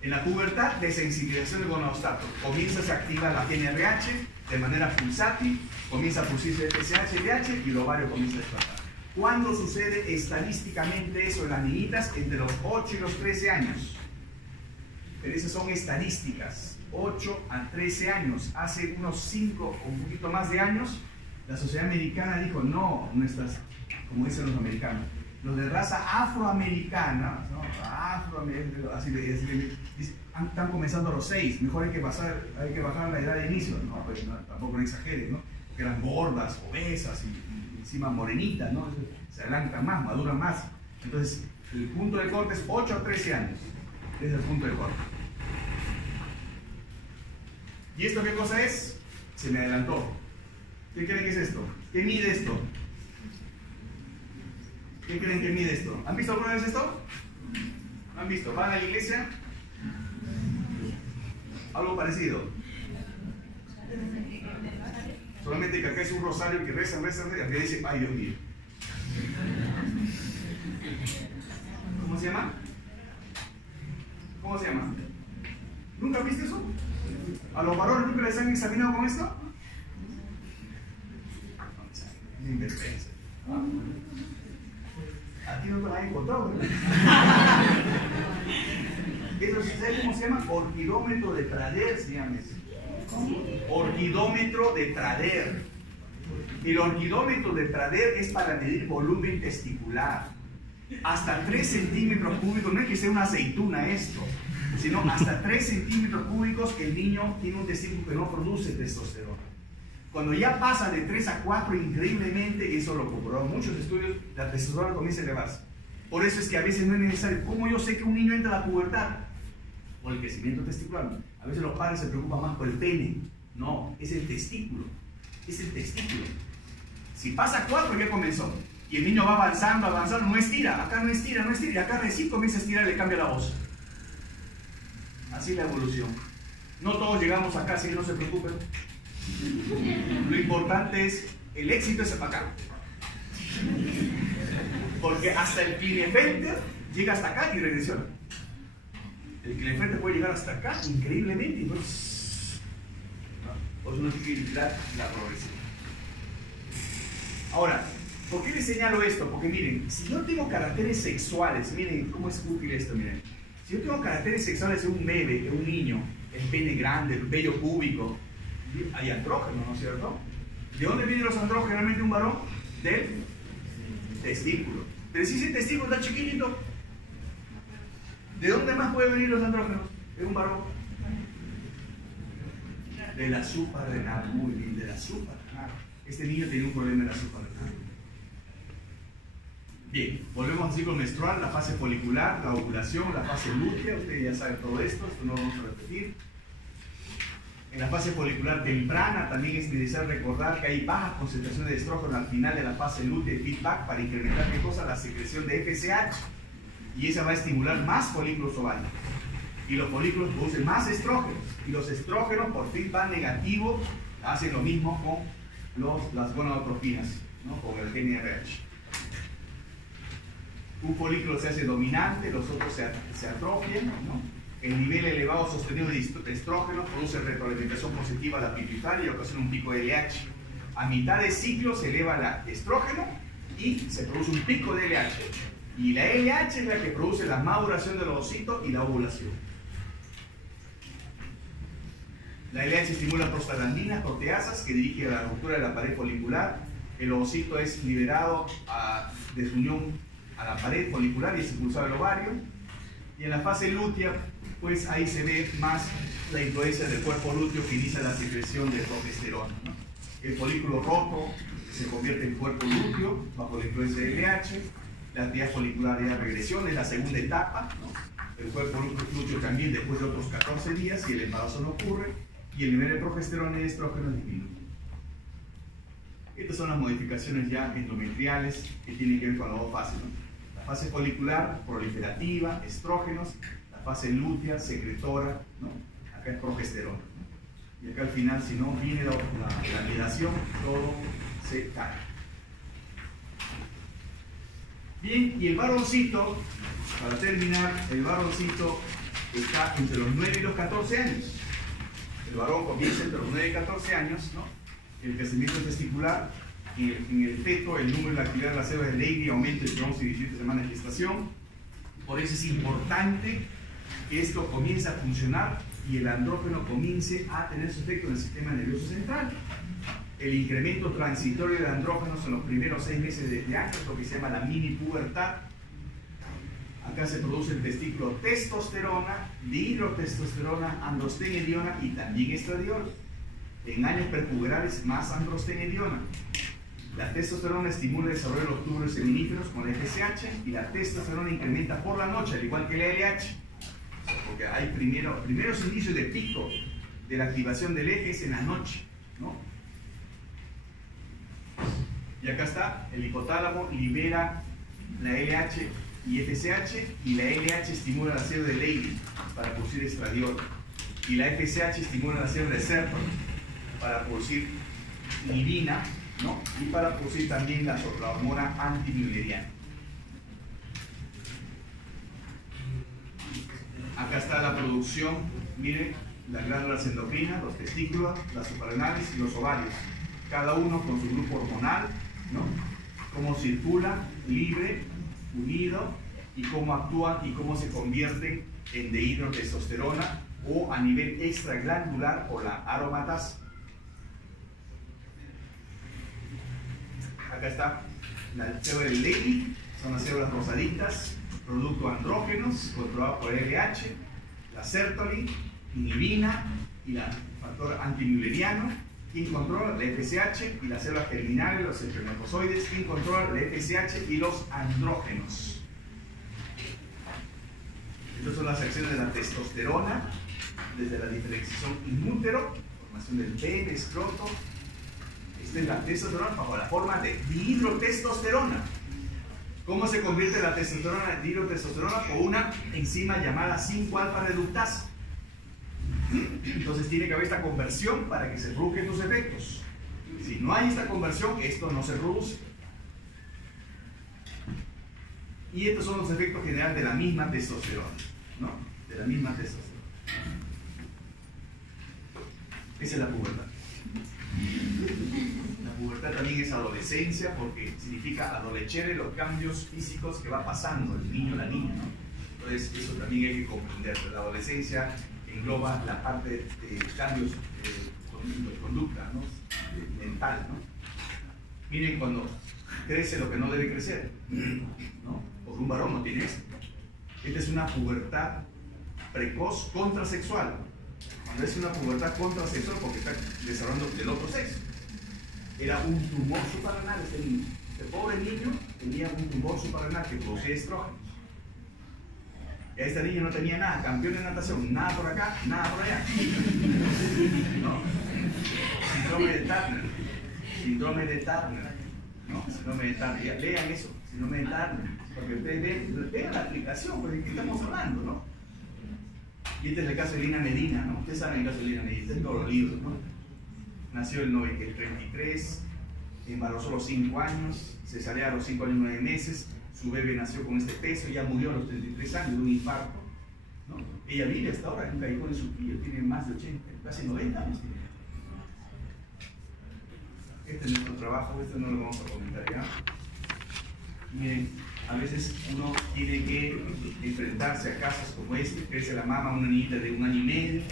En la pubertad, desensibilización del gonadostato. Comienza, se activa la GnRH de manera pulsátil, comienza a producirse FSH, LH y el ovario comienza a explotar. ¿Cuándo sucede estadísticamente eso en las niñitas? Entre los 8 y los 13 años. Pero esas son estadísticas. 8 a 13 años. Hace unos 5 o un poquito más de años, la sociedad americana dijo, no, nuestras, como dicen los americanos, los de raza afroamericana, ¿no? Están comenzando a los 6, mejor hay que bajar la edad de inicio, ¿no? Pues no, tampoco no exageres, ¿no? Porque eran gordas, obesas y encima morenitas, ¿no? Se adelantan más, maduran más. Entonces, el punto de corte es 8 a 13 años. Ese es el punto de corte. ¿Y esto qué cosa es? Se me adelantó. ¿Qué creen que es esto? ¿Qué mide esto? ¿Qué creen que mide esto? ¿Han visto alguna vez esto? ¿Han visto? ¿Van a la iglesia? Algo parecido. Solamente que acá es un rosario que rezan, y acá dice, ay Dios mío. ¿Cómo se llama? ¿Cómo se llama? ¿Nunca viste eso? ¿A los varones nunca les han examinado con esto? Ni vergüenza. A ti no te lo han encontrado, ¿verdad? ¿Sabes cómo se llama? Orquidómetro de Prader, se llama eso. Orquidómetro de Prader. El orquidómetro de Prader es para medir volumen testicular. Hasta 3 centímetros cúbicos, no es que sea una aceituna esto, sino hasta 3 centímetros cúbicos el niño tiene un testículo que no produce testosterona. Cuando ya pasa de 3 a 4, increíblemente, eso lo comprobaron muchos estudios, la testosterona comienza a elevarse. Por eso es que a veces no es necesario. ¿Cómo yo sé que un niño entra a la pubertad? Por el crecimiento testicular. A veces los padres se preocupan más por el pene. No, es el testículo. Es el testículo. Si pasa 4 ya comenzó. Y el niño va avanzando, avanzando, no estira. Acá no estira, no estira. Y acá recién comienza a estirar y le cambia la voz. Así es la evolución. No todos llegamos acá, así que no se preocupen. Lo importante es, el éxito es acá. Porque hasta el Klinefelter llega hasta acá y regresiona. El Klinefelter puede llegar hasta acá increíblemente y entonces por eso no tiene que limitar la progresión. Ahora, ¿por qué les señalo esto? Porque miren, si yo tengo caracteres sexuales, miren cómo es útil esto, miren. Si yo tengo caracteres sexuales de un bebé, de un niño, el pene grande, el vello púbico, hay andrógenos, ¿no es cierto? ¿De dónde vienen los andrógenos generalmente de un varón? Del testículo. Pero si ese testículo está chiquitito, ¿de dónde más pueden venir los andrógenos? ¿De un varón? Del azúcar renal, muy bien, del azúcar renal. Este niño tenía un problema del azúcar renal. Bien, volvemos al ciclo menstrual, la fase folicular, la ovulación, la fase lútea, ustedes ya saben todo esto no lo vamos a repetir. En la fase folicular temprana también es necesario recordar que hay baja concentración de estrógeno al final de la fase lútea y feedback para incrementar ¿qué cosa? La secreción de FSH, y esa va a estimular más folículos ováricos. Y los folículos producen más estrógenos, y los estrógenos por feedback negativo hacen lo mismo con las gonadotropinas, ¿no? Con el GnRH. Un folículo se hace dominante, los otros se atrofian, ¿no? El nivel elevado sostenido de estrógeno produce retroalimentación positiva a la pituitaria y ocasiona un pico de LH. A mitad de ciclo se eleva el estrógeno y se produce un pico de LH. Y la LH es la que produce la maduración del ovocito y la ovulación. La LH estimula prostaglandinas, proteasas, que dirigen a la ruptura de la pared folicular. El ovocito es liberado de su unión a la pared folicular y es expulsado del ovario. Y en la fase lútea, pues ahí se ve más la influencia del cuerpo lúteo que inicia la secreción de progesterona, ¿no? El folículo roto se convierte en cuerpo lúteo bajo la influencia de LH. La actividad folicular ya regresión es la segunda etapa, ¿no? El cuerpo lúteo también después de otros 14 días y el embarazo no ocurre y el nivel de progesterona y estrógeno disminuye. Estas son las modificaciones ya endometriales que tienen que ver con las dos fases, ¿no? La fase folicular, proliferativa, estrógenos, la fase lútea, secretora, ¿no? Acá es progesterona, ¿no? Y acá al final, si no viene la anidación, todo se cae. Bien, y el varoncito, para terminar, el varoncito está entre los 9 y los 14 años. El varón comienza entre los 9 y 14 años, ¿no? El crecimiento testicular, en el feto, el número y la actividad de las células de Leydig aumenta entre 11 y 17 semanas de gestación. Por eso es importante que esto comience a funcionar y el andrógeno comience a tener su efecto en el sistema nervioso central. El incremento transitorio de andrógenos en los primeros 6 meses de año es lo que se llama la mini pubertad. Acá se produce el testículo testosterona, dihidrotestosterona, androstenediona y también estradiol. En años prepuberales más androstenediona. La testosterona estimula el desarrollo de los túbulos seminíferos con el FSH y la testosterona incrementa por la noche, al igual que el LH. Porque hay primeros indicios de pico de la activación del eje es en la noche, ¿no? Y acá está, el hipotálamo libera la LH y FSH, y la LH estimula la célula de Leydig para producir estradiol, y la FSH estimula la célula de Sertoli para producir inhibina, ¿no? Y para producir también la hormona antimülleriana. Acá está la producción, miren, las glándulas endocrinas, los testículos, las suprarrenales y los ovarios, cada uno con su grupo hormonal, ¿no? Cómo circula, libre, unido, y cómo actúan y cómo se convierten en dihidrotestosterona o a nivel extraglandular por la aromatasa. Acá está la célula de Leydig, son las células rosaditas, producto andrógenos, controlado por LH, la Sertoli, inhibina y el factor antimülleriano. Quien controla la FSH y las células germinales, los espermatozoides. Quien controla la FSH y los andrógenos. Estas son las acciones de la testosterona, desde la diferenciación in útero, formación del pene, escroto. Esta es la testosterona bajo la forma de dihidrotestosterona. ¿Cómo se convierte la testosterona en dihidrotestosterona? Por una enzima llamada 5-alfa reductasa. Entonces tiene que haber esta conversión para que se produzcan los efectos. Si no hay esta conversión, esto no se produce. Y estos son los efectos generales de la misma testosterona, ¿no? De la misma testosterona. Esa es la pubertad. La pubertad también es adolescencia porque significa adolecere, los cambios físicos que va pasando el niño o la niña, ¿no? Entonces eso también hay que comprender. La adolescencia engloba la parte de cambios de conducta, ¿no? Mental, ¿no? Miren cuando crece lo que no debe crecer, ¿no? Porque un varón no tiene esto. Esta es una pubertad precoz contrasexual. Cuando es una pubertad contrasexual porque está desarrollando del otro sexo. Era un tumor suprarrenal este niño. Este pobre niño tenía un tumor suprarrenal que producía estrógenos. Y a este niño no tenía nada, campeón de natación, nada por acá, nada por allá. ¿No? Síndrome de Turner. Síndrome de Turner. ¿No? Síndrome de Turner. Ya, lean eso, síndrome de Turner. Porque ustedes vean la aplicación, pues de qué estamos hablando, ¿no? Y este es el caso de Lina Medina, ¿no? Ustedes saben el caso de Lina Medina, está en todos los libros, ¿no? Nació en el 33, embarazó a los 5 años, cesárea a los 5 años y 9 meses. Su bebé nació con este peso y ya murió a los 33 años de un infarto, ¿no? Ella vive hasta ahora en un callejón de Surquillo, tiene más de 80, casi 90 años tiene. Este es nuestro trabajo, este no lo vamos a comentar ya. Miren, a veces uno tiene que enfrentarse a casos como este, crece la mama, una niñita de 1 año y medio,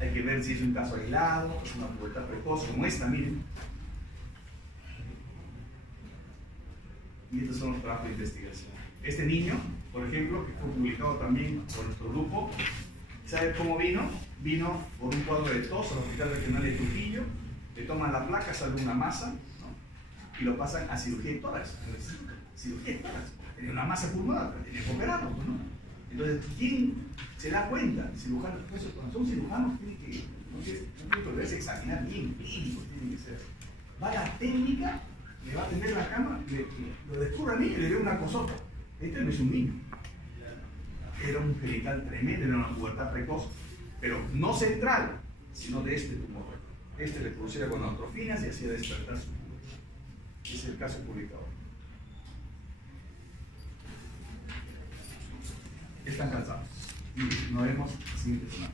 hay que ver si es un caso aislado, es una pubertad precoz como esta, miren. Y estos son los trabajos de investigación. Este niño, por ejemplo, que fue publicado también por nuestro grupo, ¿sabe cómo vino? Vino por un cuadro de tos al Hospital Regional de Trujillo, le toman la placa, sale una masa, ¿no? Y lo pasan a cirugía de tórax. Cirugía de tórax. Tenía una masa pulmonar, pero tenía que operarlo, ¿no? Entonces, ¿quién se da cuenta? El cirujano, pues, cuando son cirujanos, tienen que, no sé, no tienen que examinar bien, clínico, tienen que ser. Va a la técnica, le va a tender la cama, lo descubre al niño y le ve una cosota. Este no es un niño. Era un genital tremendo, era una pubertad precoz, pero no central, sino de este tumor. Este le producía gonadotrofinas y hacía despertar su pubertad. Es el caso publicado. Están cansados. Y nos vemos la siguiente semana.